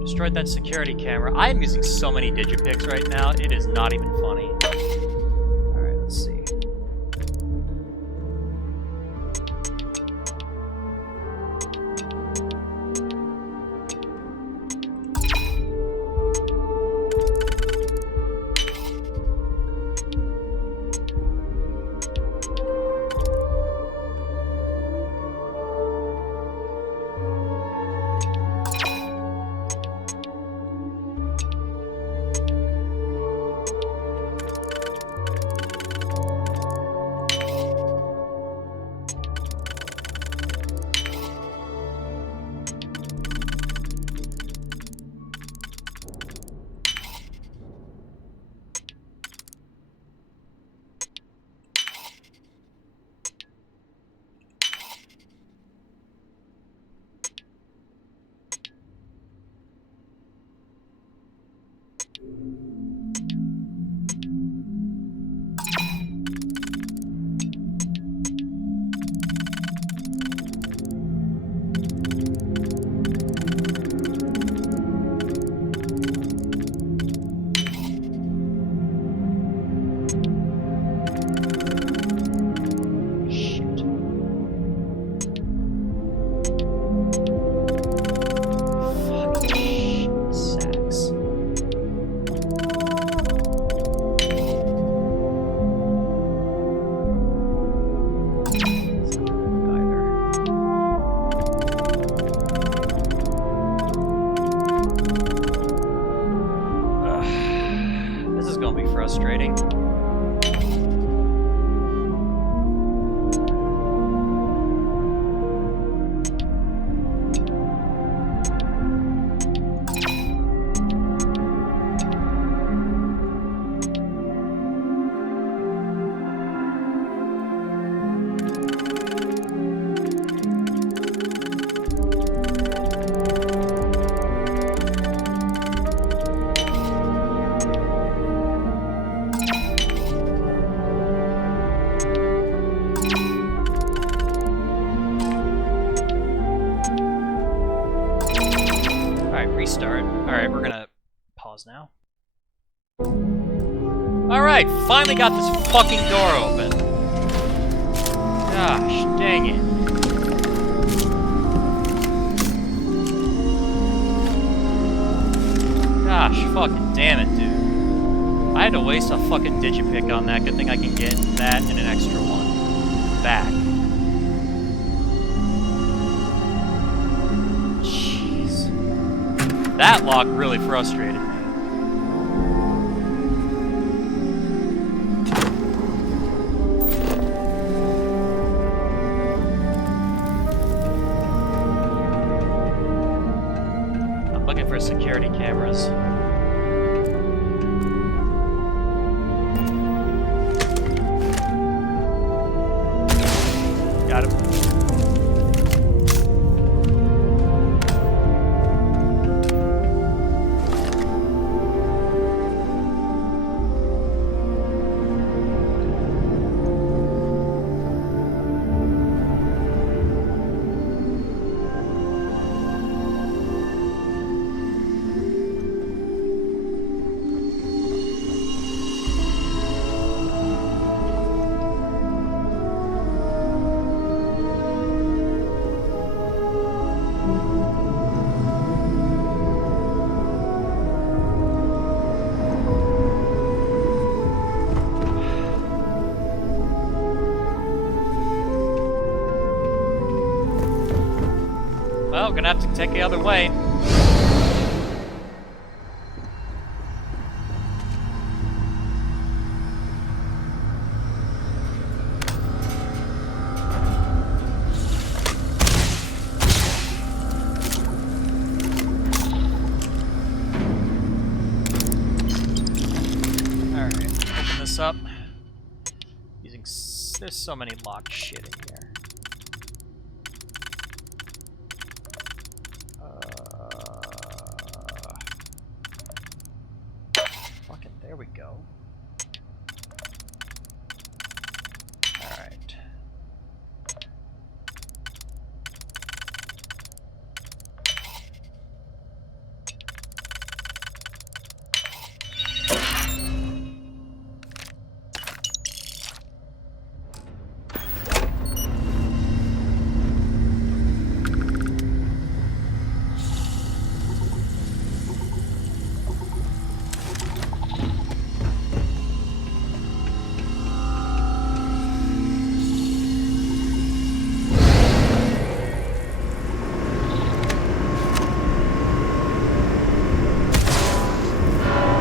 Destroyed that security camera. I am using so many digipicks right now, it is not even funny. Alright, let's see. Frustrating. Restart. Alright, we're gonna pause now. Alright, finally got this fucking door open. Gosh, dang it. Gosh, fucking damn it, dude. I had to waste a fucking digipick on that. Good thing I can get that and an extra one back. Jeez. That lock really frustrated me. I'm looking for security cameras. Got him. Well, gonna have to take the other way. Alright, open this up. Using there's so many locked shit in here. Fucking, there we go. Alright.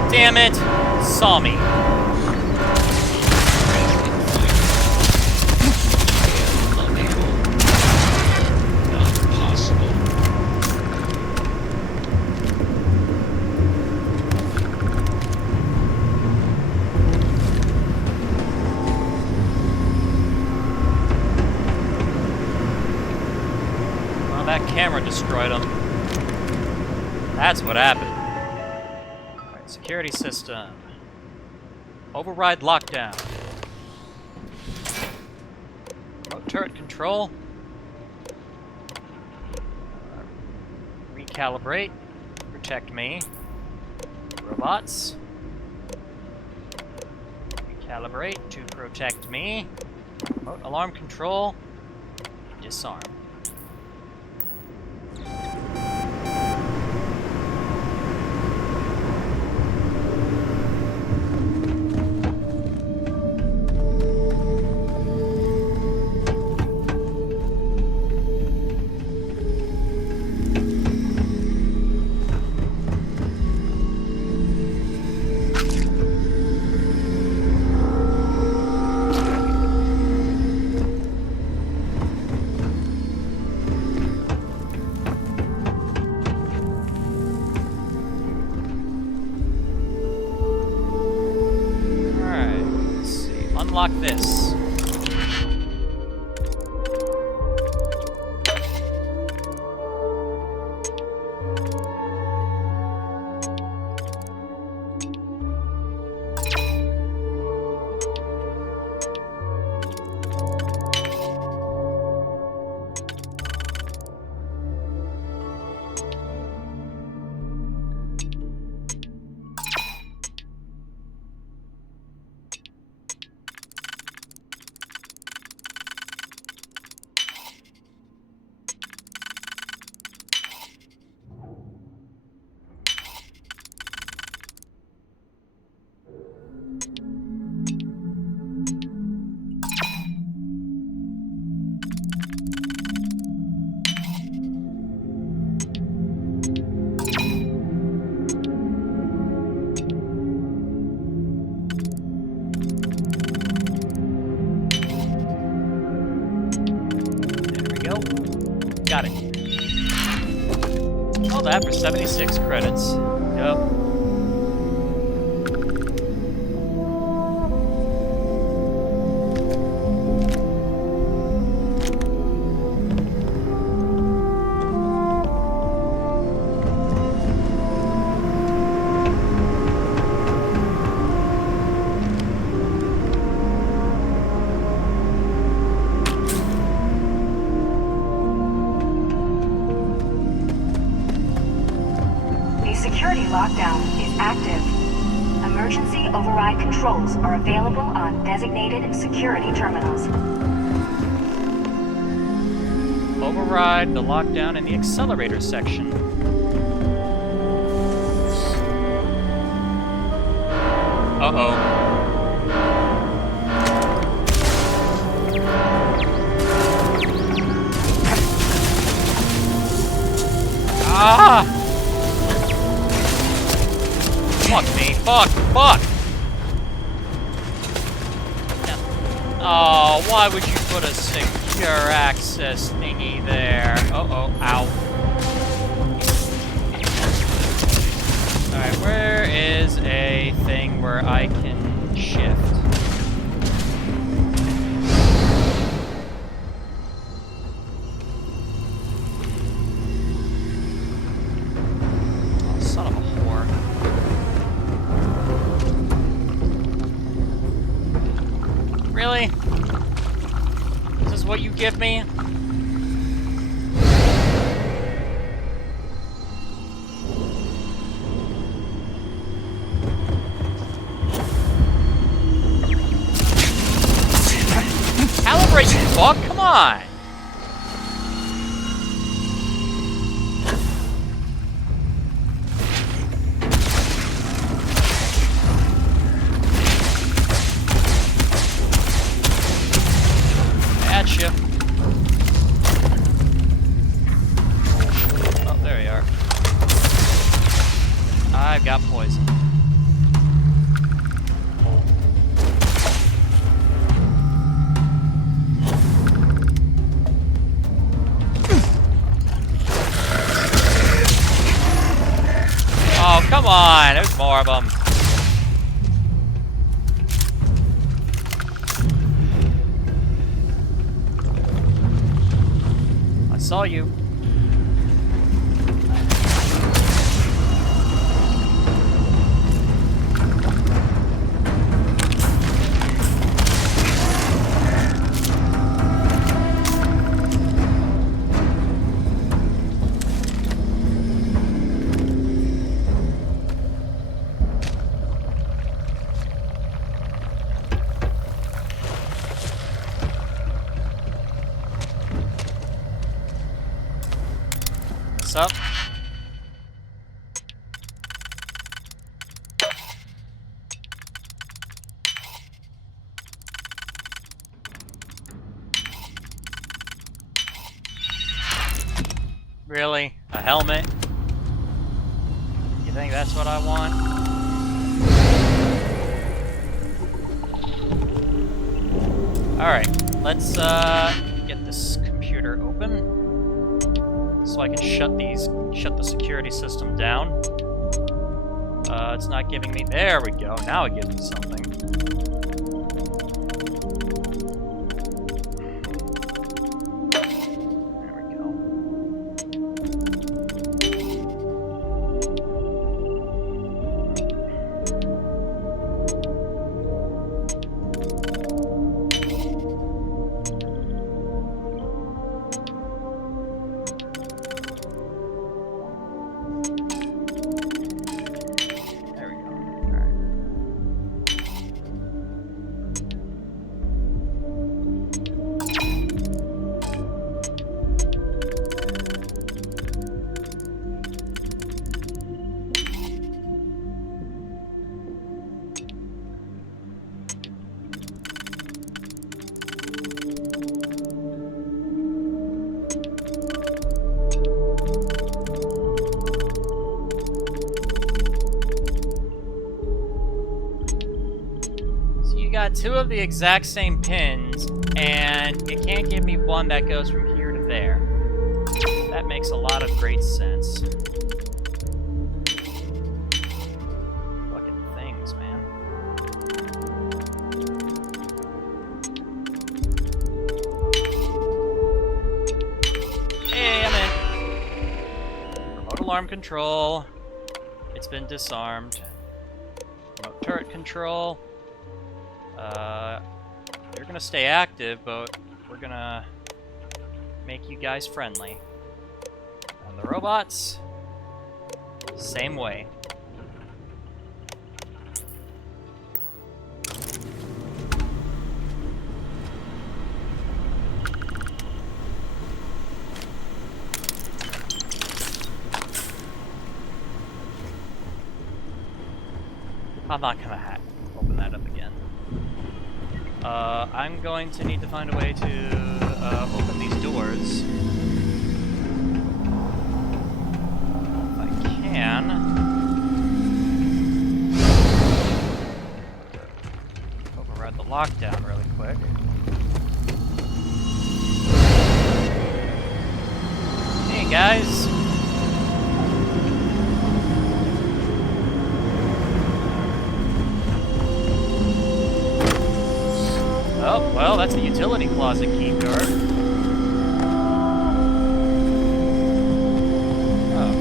Damn it! Saw me. Well, that camera destroyed him. That's what happened. Security system. Override lockdown. Remote turret control. Recalibrate. Protect me. Robots. Recalibrate to protect me. Remote alarm control. Disarm. Unlock this. got it. All that for 76 credits. Yep. Security lockdown is active. Emergency override controls are available on designated security terminals. Override the lockdown in the accelerator section. Uh-oh. Ah! Fuck me. Fuck. Fuck. Oh, why would you put a secure access thingy there? Uh-oh. Ow. Alright, where is a thing where I can shift? Oh, son of a whore. Really? Is this what you give me? Calibrate, you fuck! Come on! Gotcha. Oh, there you are. I've got poison. Oh, come on! There's more of them. I saw you. What's up? Really? A helmet? You think that's what I want? Alright, let's get this computer open. So I can shut the security system down. It's not giving me, there we go, now it gives me something. There we go. Got two of the exact same pins, and it can't give me one that goes from here to there. That makes a lot of great sense. Fucking things, man. Hey, I'm in. Remote alarm control. It's been disarmed. Remote turret control. You're gonna stay active, but we're gonna make you guys friendly. And the robots, same way. I'm not gonna open that up again. I'm going to need to find a way to open these doors. If I can. Override the lockdown really quick. Hey guys! Oh, well, that's the utility closet keycard. Oh.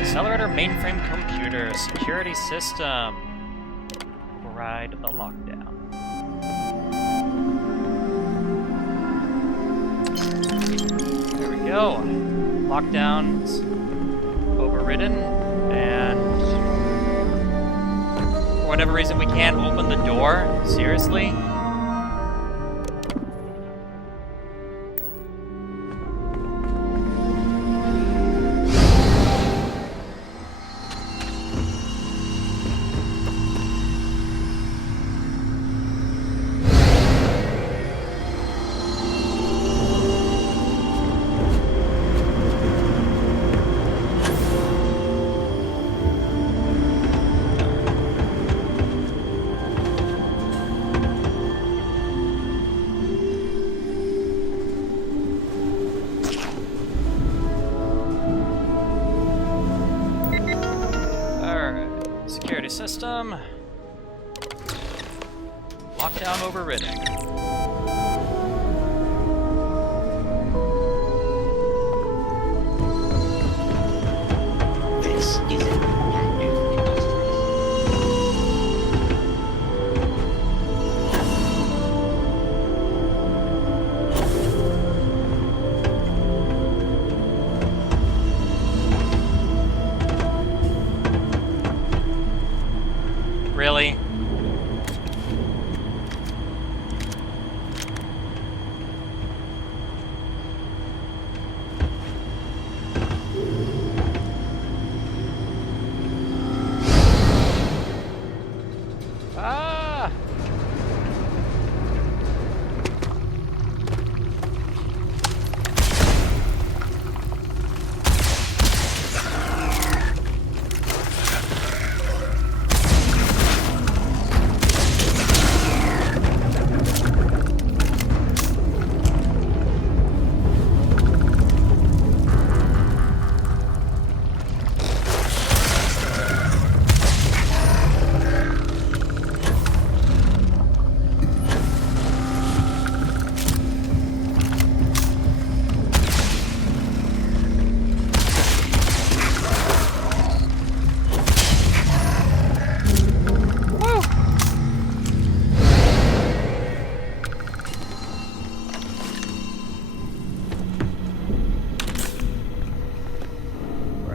Accelerator mainframe computer security system. Override the lockdown. There we go. Lockdown's overridden, and for whatever reason we can't open the door. Seriously? Security system. Lockdown overridden. This is Really? Ah!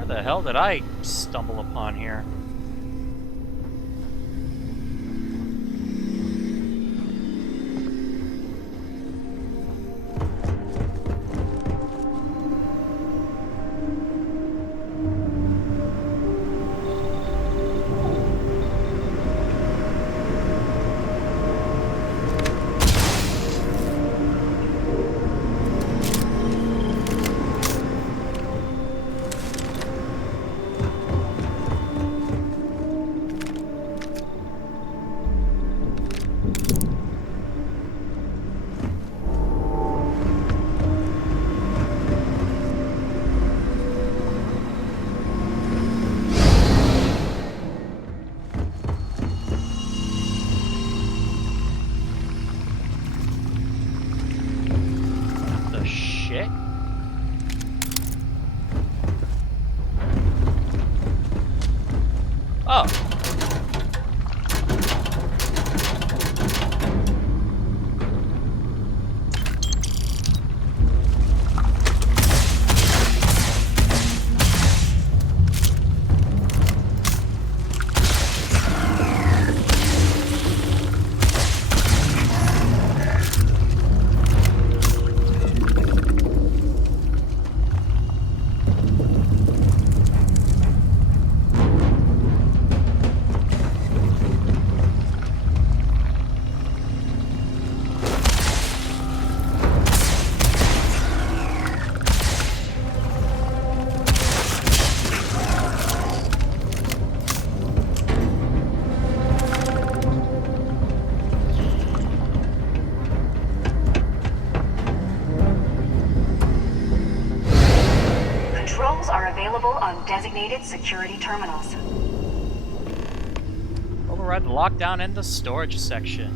The hell did I stumble upon here? Oh. Controls are available on designated security terminals. Override the lockdown in the storage section.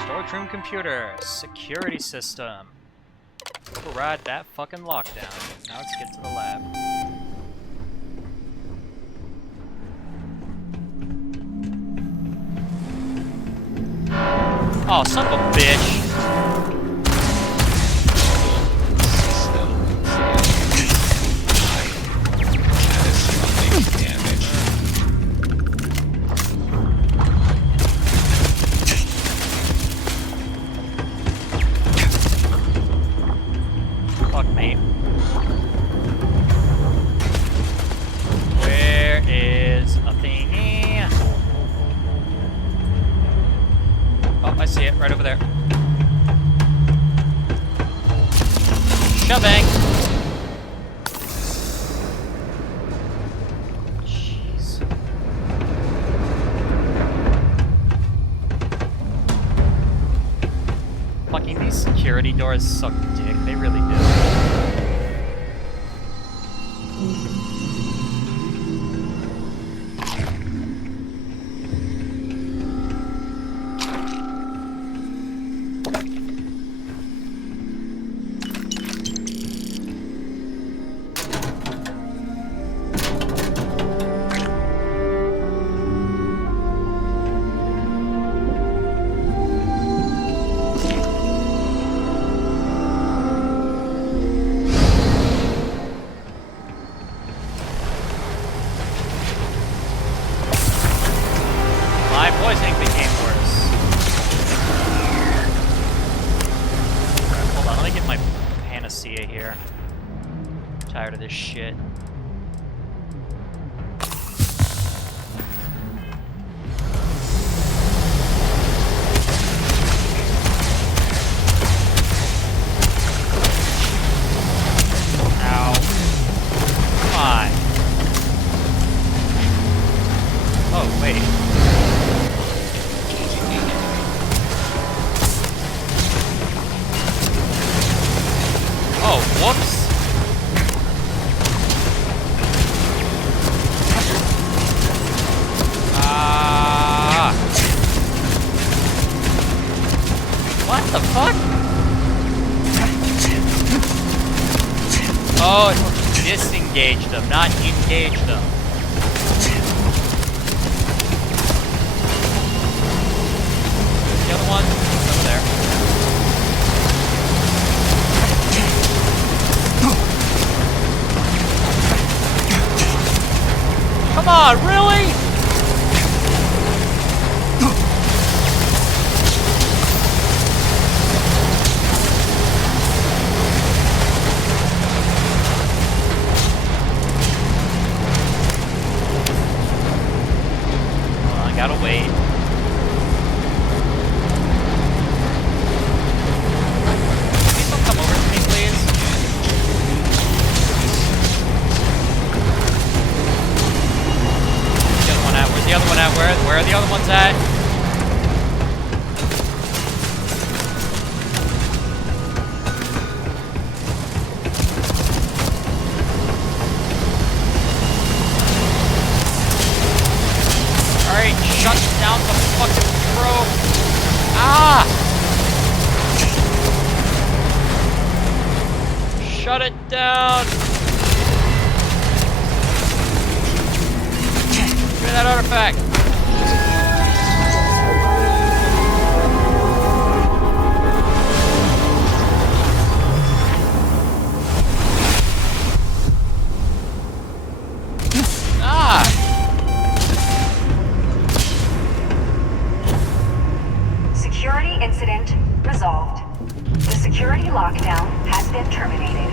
Storage room computer. Security system. Override that fucking lockdown. Now let's get to the lab. Oh, son of a bitch. Fuck me. Where is a thingy? Oh, I see it right over there. Shoving. Jeez. Fucking these security doors suck dick. They really do. My poisoning became worse. Alright, hold on, let me get my panacea here. I'm tired of this shit. Ow. Come on. Oh, wait. Oh, whoops. What the fuck? Oh, disengage them, not engage them. The other one? Over there. Come on, really? I gotta wait. Please don't come over to me, please. Where's the other one at? Where are the other ones at? Alright, shut down the fucking probe. Ah! Shut it down. Give me that artifact! Security incident resolved. The security lockdown has been terminated.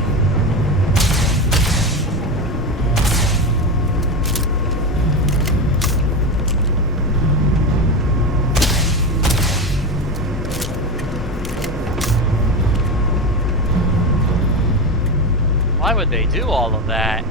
Why would they do all of that?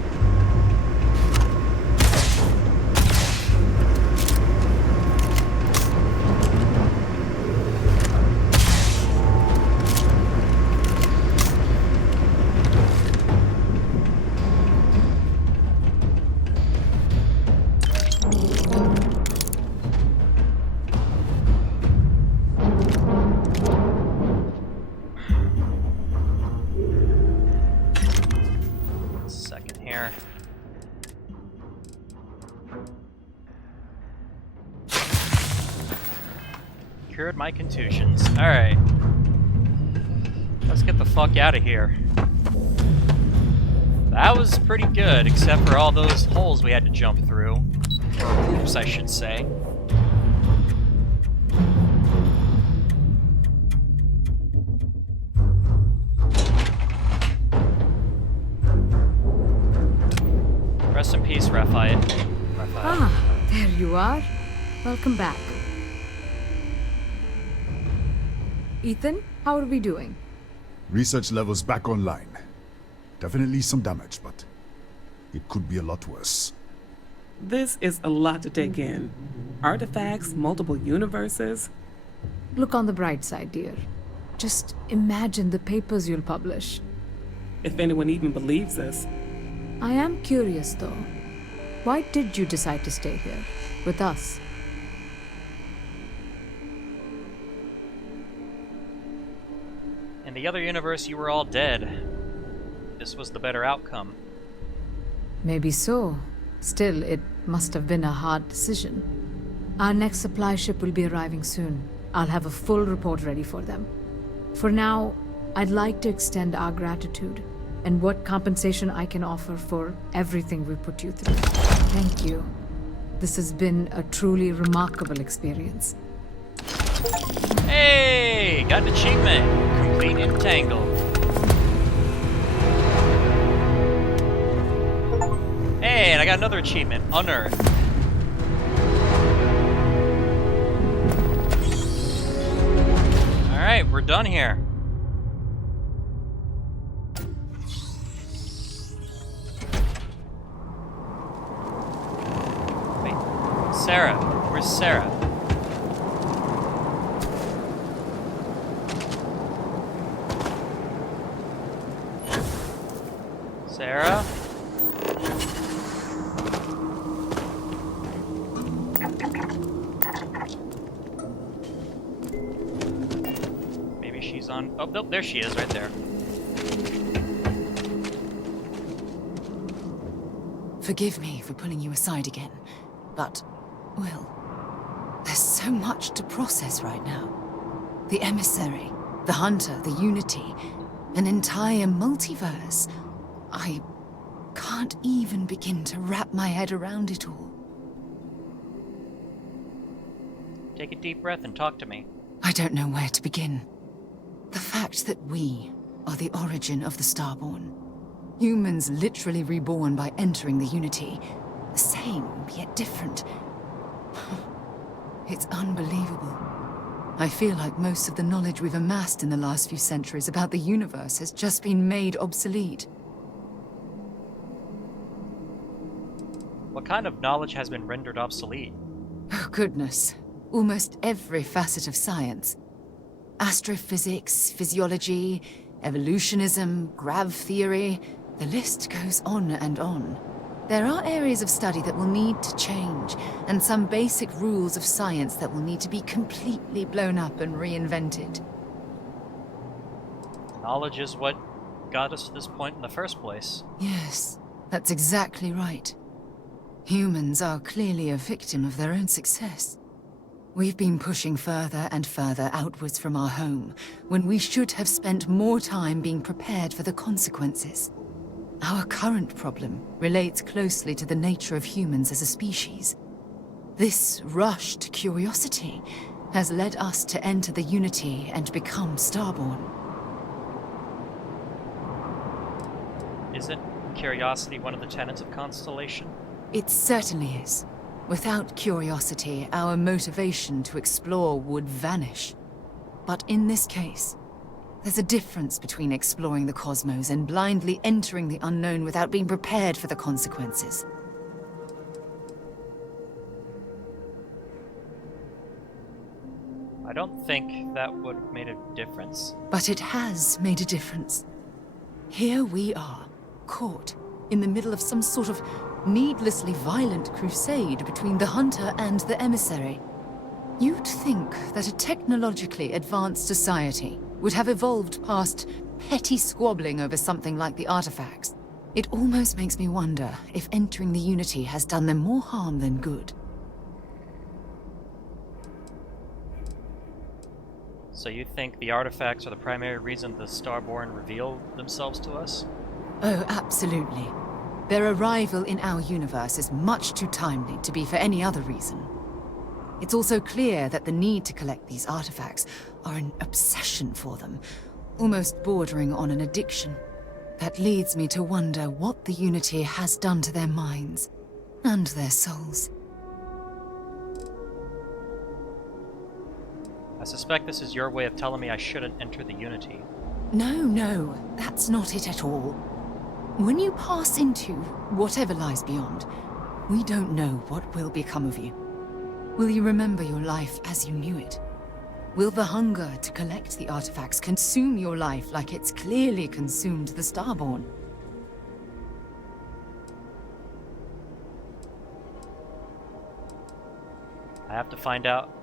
Second here. Cured my contusions. Alright. Let's get the fuck out of here. That was pretty good, except for all those holes we had to jump through. Or hoops, I should say. Rest in peace, Raphael. Ah, there you are. Welcome back. Ethan, how are we doing? Research levels back online. Definitely some damage, but it could be a lot worse. This is a lot to take in. Artifacts, multiple universes. Look on the bright side, dear. Just imagine the papers you'll publish. If anyone even believes us. I am curious, though. Why did you decide to stay here, with us? In the other universe, you were all dead. This was the better outcome. Maybe so. Still, it must have been a hard decision. Our next supply ship will be arriving soon. I'll have a full report ready for them. For now, I'd like to extend our gratitude and what compensation I can offer for everything we put you through. Thank you. This has been a truly remarkable experience. Hey! Got an achievement! Complete Entangled. Hey, and I got another achievement. Unearth. Alright, we're done here. Wait, Sarah. Where's Sarah? Sarah? Maybe she's on... Oh, nope, there she is, right there. Forgive me for pulling you aside again, but, well, there's so much to process right now. The emissary, the hunter, the unity, an entire multiverse. I can't even begin to wrap my head around it all. Take a deep breath and talk to me. I don't know where to begin. The fact that we are the origin of the Starborn. Humans literally reborn by entering the Unity. The same, yet different. It's unbelievable. I feel like most of the knowledge we've amassed in the last few centuries about the universe has just been made obsolete. What kind of knowledge has been rendered obsolete? Oh, goodness. Almost every facet of science. Astrophysics, physiology, evolutionism, grav theory. The list goes on and on. There are areas of study that will need to change, and some basic rules of science that will need to be completely blown up and reinvented. Knowledge is what got us to this point in the first place. Yes, that's exactly right. Humans are clearly a victim of their own success. We've been pushing further and further outwards from our home, when we should have spent more time being prepared for the consequences. Our current problem relates closely to the nature of humans as a species. This rushed curiosity has led us to enter the Unity and become Starborn. Isn't curiosity one of the tenets of Constellation? It certainly is. Without curiosity, our motivation to explore would vanish. But in this case, there's a difference between exploring the cosmos and blindly entering the unknown without being prepared for the consequences. I don't think that would have made a difference. But it has made a difference. Here we are, caught in the middle of some sort of needlessly violent crusade between the hunter and the emissary. You'd think that a technologically advanced society would have evolved past petty squabbling over something like the artifacts. It almost makes me wonder if entering the Unity has done them more harm than good. So you think the artifacts are the primary reason the Starborn reveal themselves to us? Oh, absolutely. Their arrival in our universe is much too timely to be for any other reason. It's also clear that the need to collect these artifacts are an obsession for them, almost bordering on an addiction. That leads me to wonder what the Unity has done to their minds and their souls. I suspect this is your way of telling me I shouldn't enter the Unity. No, that's not it at all. When you pass into whatever lies beyond, we don't know what will become of you. Will you remember your life as you knew it? Will the hunger to collect the artifacts consume your life like it's clearly consumed the Starborn? I have to find out.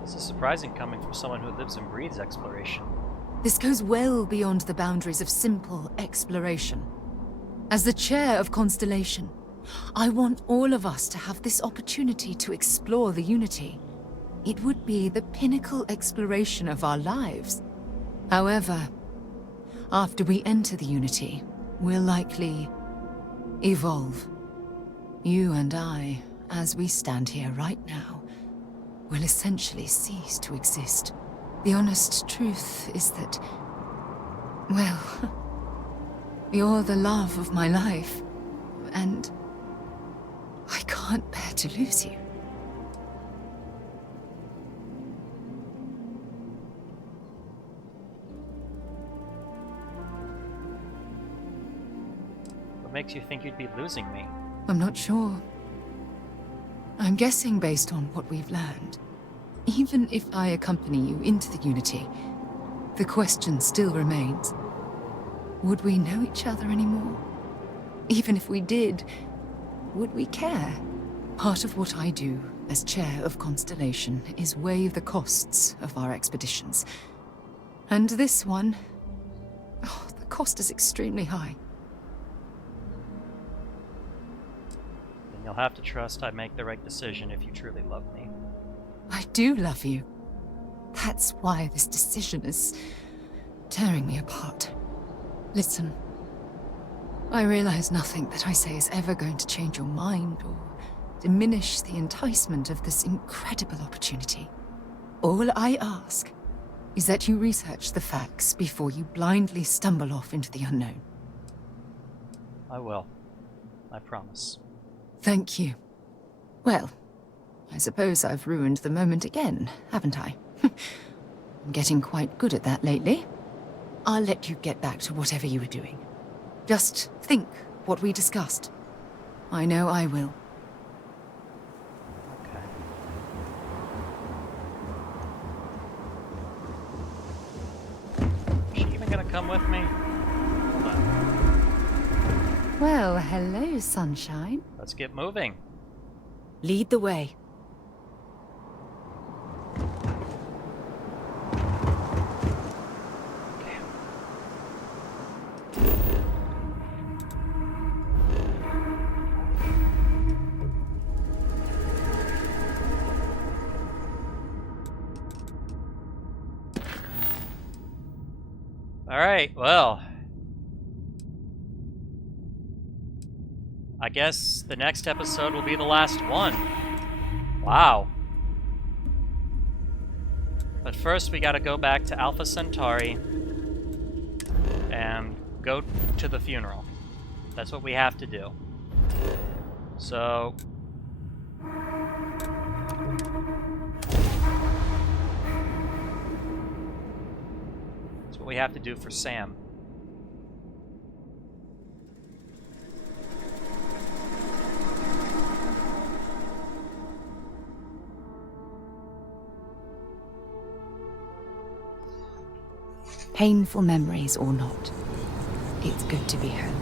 This is surprising coming from someone who lives and breathes exploration. This goes well beyond the boundaries of simple exploration. As the chair of Constellation, I want all of us to have this opportunity to explore the Unity. It would be the pinnacle exploration of our lives. However, after we enter the Unity, we'll likely evolve. You and I, as we stand here right now, will essentially cease to exist. The honest truth is that, well, you're the love of my life, and I can't bear to lose you. What makes you think you'd be losing me? I'm not sure. I'm guessing based on what we've learned. Even if I accompany you into the Unity, the question still remains. Would we know each other anymore? Even if we did, would we care? Part of what I do as chair of Constellation is weigh the costs of our expeditions. And this one, the cost is extremely high. Then you'll have to trust I make the right decision if you truly love me. I do love you. That's why this decision is tearing me apart. Listen, I realize nothing that I say is ever going to change your mind or diminish the enticement of this incredible opportunity. All I ask is that you research the facts before you blindly stumble off into the unknown. I will. I promise. Thank you. Well, I suppose I've ruined the moment again, haven't I? I'm getting quite good at that lately. I'll let you get back to whatever you were doing. Just think what we discussed. I know I will. Okay. Is she even gonna come with me? Hold on. Well, hello, sunshine. Let's get moving. Lead the way. Alright, well. I guess the next episode will be the last one. Wow. But first we gotta go back to Alpha Centauri and go to the funeral. That's what we have to do. So... that's what we have to do for Sam. Painful memories or not, it's good to be home.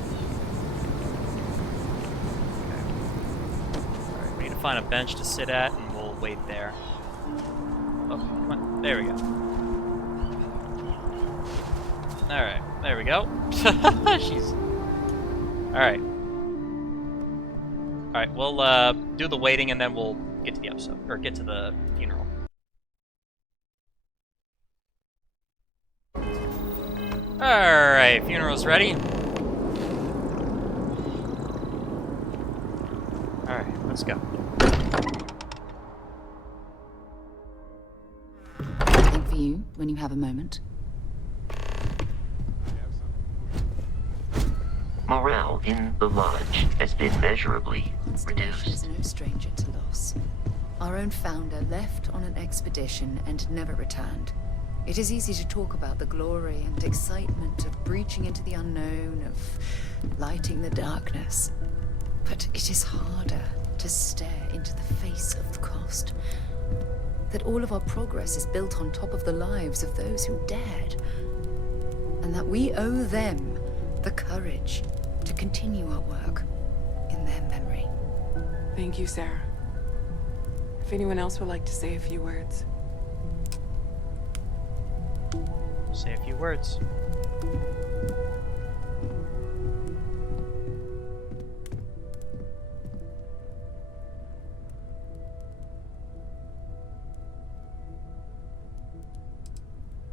Alright, we need to find a bench to sit at, and we'll wait there. Oh, come on. There we go. Alright, there we go. She's... Alright. Alright, we'll do the waiting, and then we'll get to the episode, or get to the funeral. Alright, funeral's ready. Alright, let's go. Something for you when you have a moment. Morale in the lodge has been measurably reduced. Is no stranger to loss. Our own founder left on an expedition and never returned. It is easy to talk about the glory and excitement of breaching into the unknown, of lighting the darkness. But it is harder to stare into the face of the cost. That all of our progress is built on top of the lives of those who dared. And that we owe them the courage to continue our work in their memory. Thank you, Sarah. If anyone else would like to say a few words. Say a few words.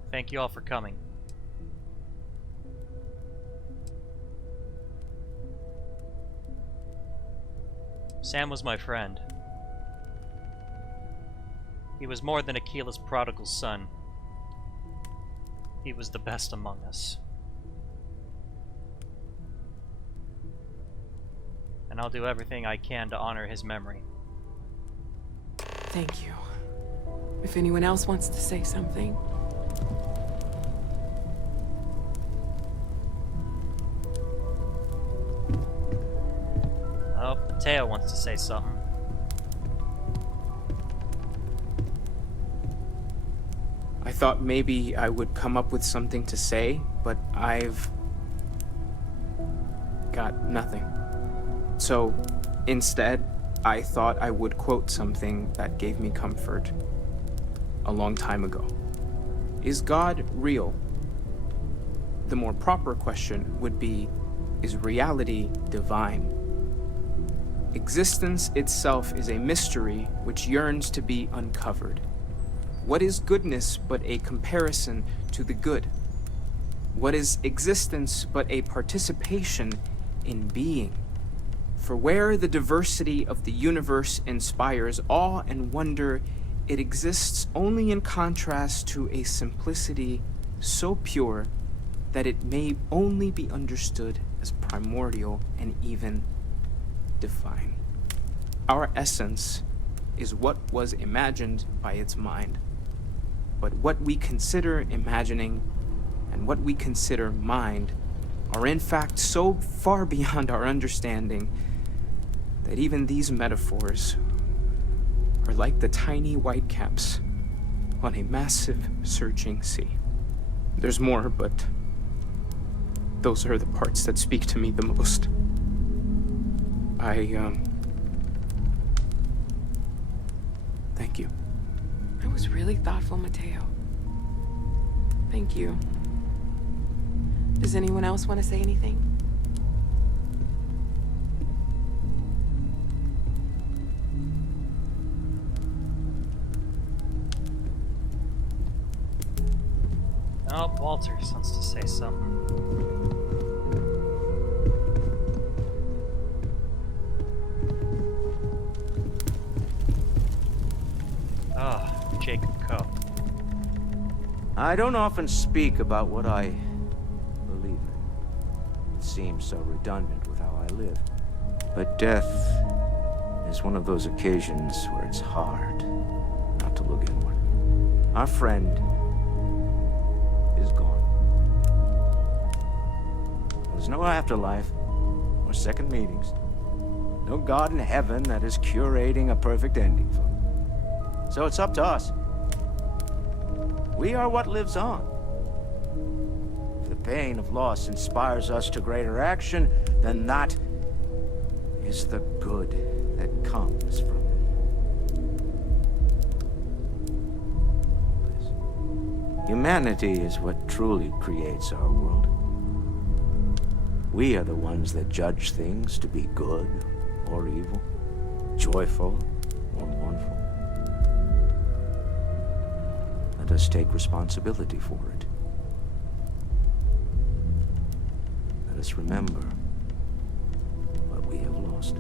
Thank you all for coming. Sam was my friend. He was more than Aquila's prodigal son. He was the best among us. And I'll do everything I can to honor his memory. Thank you. If anyone else wants to say something. Oh, Mateo wants to say something. I thought maybe I would come up with something to say, but I've got nothing. So instead, I thought I would quote something that gave me comfort a long time ago. Is God real? The more proper question would be, is reality divine? Existence itself is a mystery which yearns to be uncovered. What is goodness but a comparison to the good? What is existence but a participation in being? For where the diversity of the universe inspires awe and wonder, it exists only in contrast to a simplicity so pure that it may only be understood as primordial and even divine. Our essence is what was imagined by its mind. But what we consider imagining and what we consider mind are in fact so far beyond our understanding that even these metaphors are like the tiny whitecaps on a massive surging sea. There's more, but those are the parts that speak to me the most. Thank you. That was really thoughtful, Mateo. Thank you. Does anyone else want to say anything? Oh, Walters wants to say something. Ah, Jacob Coe. I don't often speak about what I believe in. It seems so redundant with how I live. But death is one of those occasions where it's hard not to look inward. Our friend is gone. There's no afterlife, or second meetings. No God in heaven that is curating a perfect ending for him. So it's up to us. We are what lives on. If the pain of loss inspires us to greater action, then that is the good that comes from this. Humanity is what truly creates our world. We are the ones that judge things to be good or evil, joyful or mournful. Let us take responsibility for it. Let us remember what we have lost.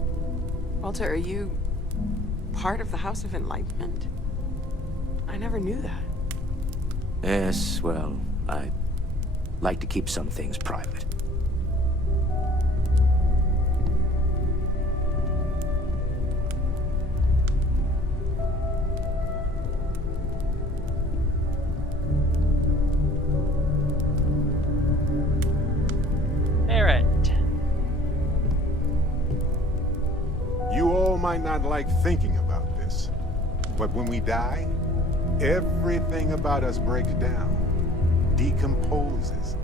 Walter, are you part of the House of Enlightenment? I never knew that. Yes, well, I like to keep some things private. You all might not like thinking about this, but when we die, everything about us breaks down, decomposes,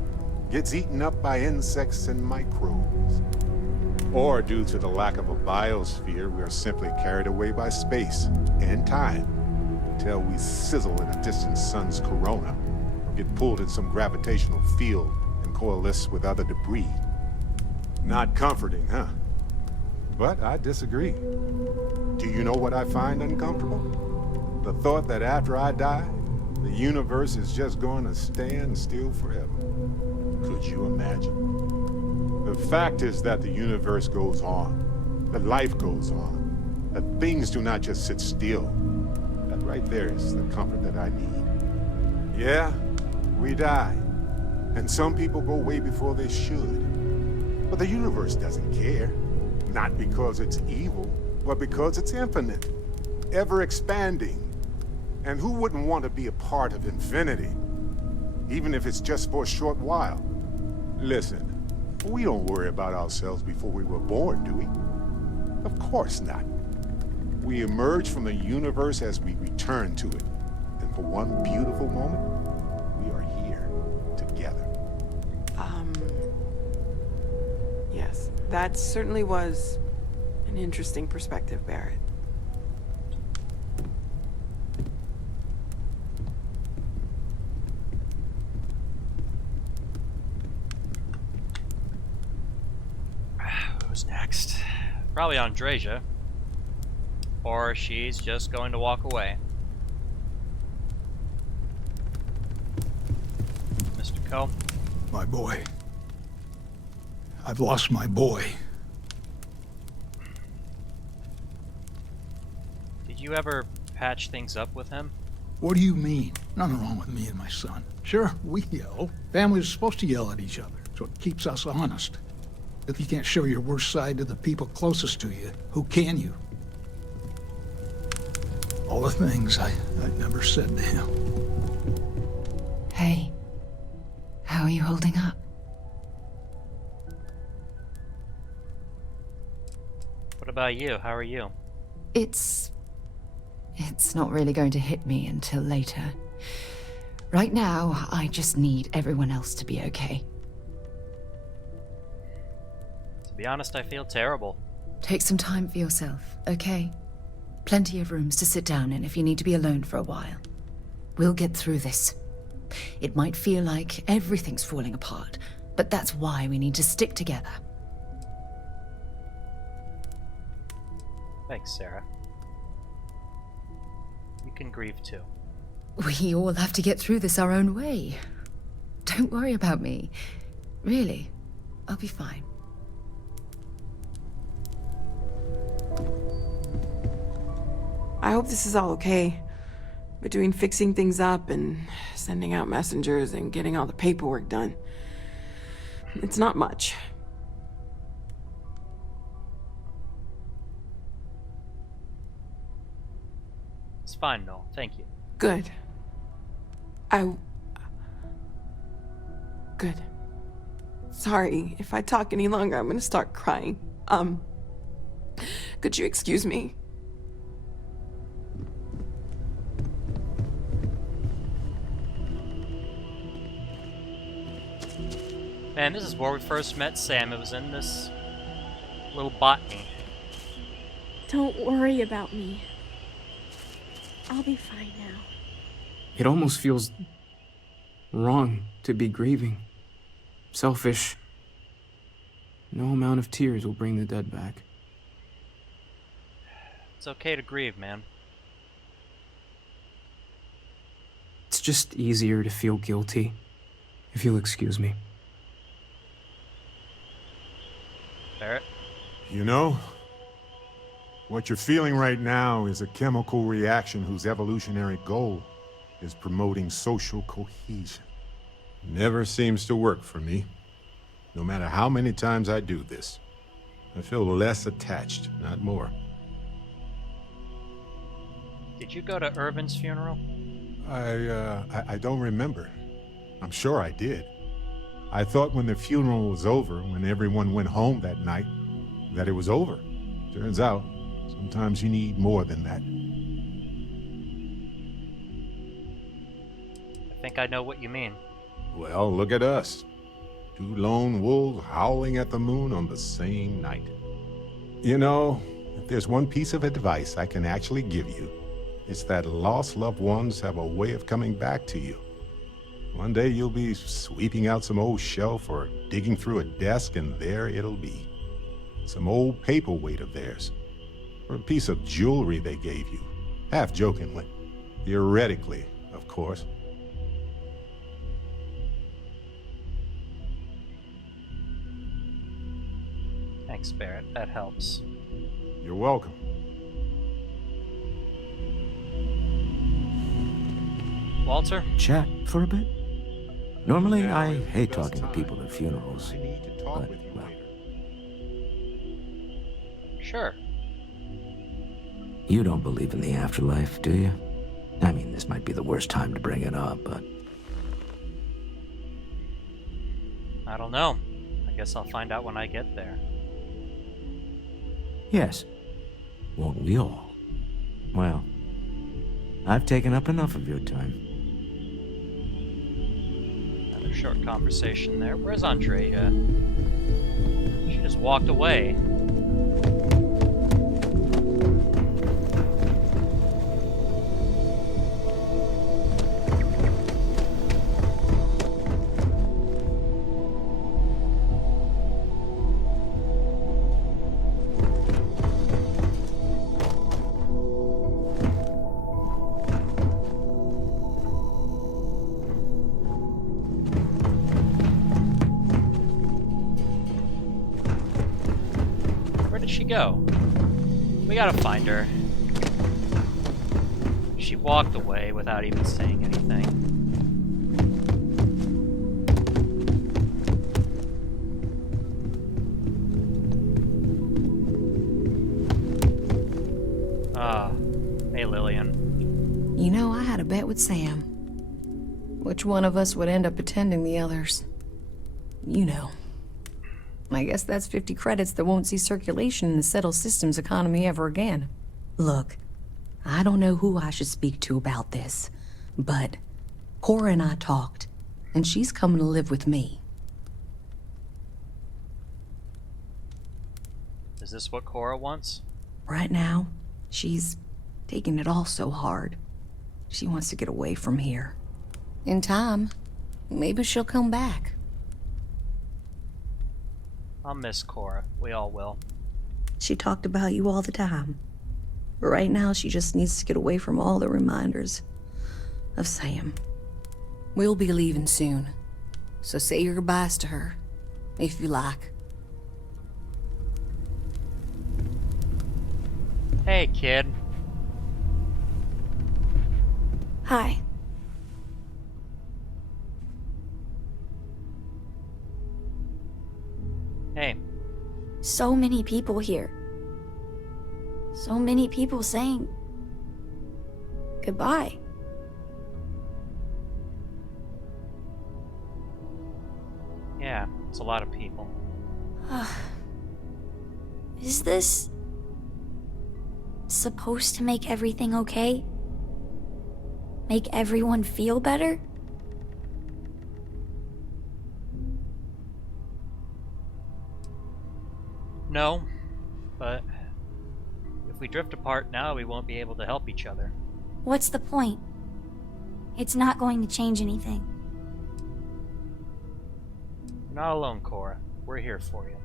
gets eaten up by insects and microbes. Or due to the lack of a biosphere, we are simply carried away by space and time until we sizzle in a distant sun's corona, or get pulled in some gravitational field and coalesce with other debris. Not comforting, huh? But I disagree. Do you know what I find uncomfortable? The thought that after I die, the universe is just going to stand still forever. Could you imagine? The fact is that the universe goes on, that life goes on, that things do not just sit still. That right there is the comfort that I need. Yeah, we die, and some people go way before they should. But the universe doesn't care. Not because it's evil, but because it's infinite, ever expanding. And who wouldn't want to be a part of infinity? Even if it's just for a short while. Listen, we don't worry about ourselves before we were born, do we? Of course not. We emerge from the universe as we return to it. And for one beautiful moment, we are here together. Yes, that certainly was an interesting perspective, Barrett. Who's next? Probably Andreja. Or she's just going to walk away. Mr. Coe? My boy. I've lost my boy. Did you ever patch things up with him? What do you mean? Nothing wrong with me and my son. Sure, we yell. Families are supposed to yell at each other, so it keeps us honest. If you can't show your worst side to the people closest to you, who can you? All the things I never said to him. Hey, how are you holding up? What about you? How are you? It's not really going to hit me until later. Right now, I just need everyone else to be okay. To be honest, I feel terrible. Take some time for yourself, okay? Plenty of rooms to sit down in if you need to be alone for a while. We'll get through this. It might feel like everything's falling apart, but that's why we need to stick together. Thanks, Sarah. You can grieve too. We all have to get through this our own way. Don't worry about me. Really, I'll be fine. I hope this is all okay. Between fixing things up and sending out messengers and getting all the paperwork done. It's not much. It's fine, Noel. Thank you. Good. Good. Sorry, if I talk any longer, I'm gonna start crying. Could you excuse me? Man, this is where we first met Sam. It was in this little botany. Don't worry about me. I'll be fine now. It almost feels wrong to be grieving. Selfish. No amount of tears will bring the dead back. It's okay to grieve, man. It's just easier to feel guilty, if you'll excuse me. Barrett? You know, what you're feeling right now is a chemical reaction whose evolutionary goal is promoting social cohesion. Never seems to work for me. No matter how many times I do this, I feel less attached, not more. Did you go to Irvin's funeral? I don't remember. I'm sure I did. I thought when the funeral was over, when everyone went home that night, that it was over. Turns out, sometimes you need more than that. I think I know what you mean. Well, look at us. Two lone wolves howling at the moon on the same night. You know, if there's one piece of advice I can actually give you, it's that lost loved ones have a way of coming back to you. One day you'll be sweeping out some old shelf or digging through a desk, and there it'll be. Some old paperweight of theirs, or a piece of jewelry they gave you, half jokingly. Theoretically, of course. Thanks, Barrett. That helps. You're welcome. Walter? Chat for a bit? Normally, I hate talking to people at funerals. But, well. Sure. You don't believe in the afterlife, do you? I mean, this might be the worst time to bring it up, but... I don't know. I guess I'll find out when I get there. Yes. Won't we all? Well, I've taken up enough of your time. Another short conversation there. Where's Andrea? She just walked away. Go. We gotta find her. She walked away without even saying anything. Ah, hey Lillian. You know, I had a bet with Sam. Which one of us would end up attending the others? You know. I guess that's 50 credits that won't see circulation in the Settled Systems economy ever again. Look, I don't know who I should speak to about this, but Cora and I talked, and she's coming to live with me. Is this what Cora wants? Right now, she's taking it all so hard. She wants to get away from here. In time, maybe she'll come back. I'll miss Cora. We all will. She talked about you all the time. But right now, she just needs to get away from all the reminders of Sam. We'll be leaving soon. So say your goodbyes to her, if you like. Hey, kid. Hi. Hey. So many people here. So many people saying goodbye. Yeah, it's a lot of people. Is this supposed to make everything okay? Make everyone feel better? No, but if we drift apart now, we won't be able to help each other. What's the point? It's not going to change anything. You're not alone, Cora. We're here for you.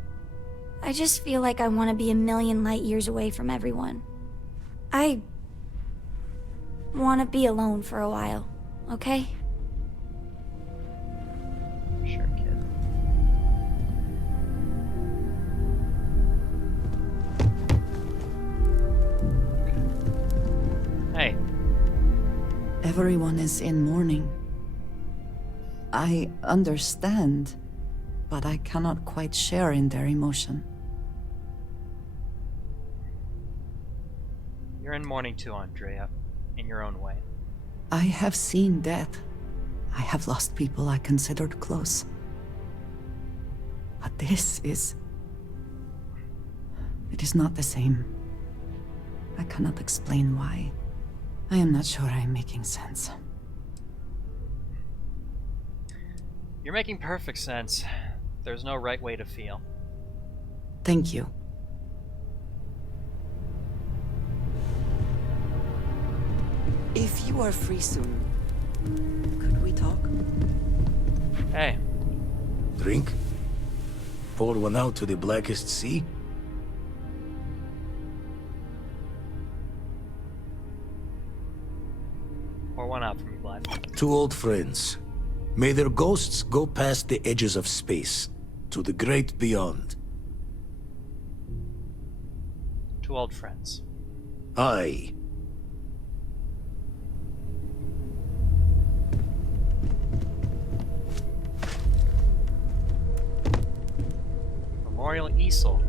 I just feel like I want to be a million light years away from everyone. I want to be alone for a while, okay? Sure, kid. Hey. Everyone is in mourning. I understand, but I cannot quite share in their emotion. You're in mourning too, Andrea. In your own way. I have seen death. I have lost people I considered close. But this is... It is not the same. I cannot explain why. I am not sure I am making sense. You're making perfect sense. There's no right way to feel. Thank you. If you are free soon, could we talk? Hey. Drink? Pour one out to the blackest sea? Pour one out for me, Blythe. Two old friends. May their ghosts go past the edges of space, to the great beyond. Two old friends. Aye. Memorial easel.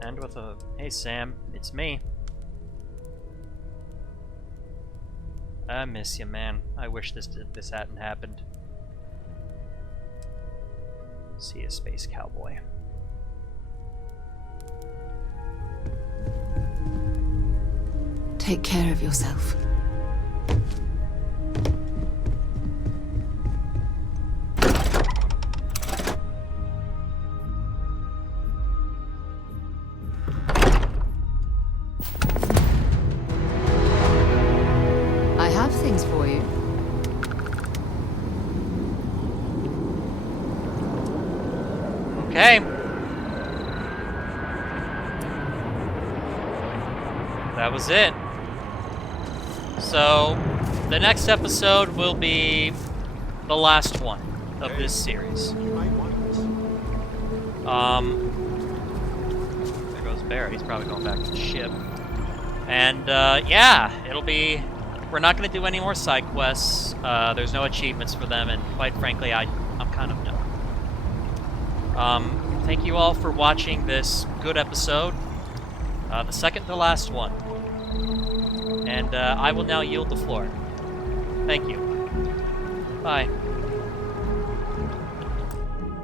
And with a, hey Sam, it's me. I miss you, man. I wish this hadn't happened. See you, space cowboy. Take care of yourself. I have things for you. Okay. That was it. So, the next episode will be the last one of this series. There goes Bear. He's probably going back to the ship. And, yeah, it'll be... We're not going to do any more side quests. There's no achievements for them, and quite frankly, I'm kind of done. Thank you all for watching this good episode. The second to last one. And I will now yield the floor. Thank you. Bye.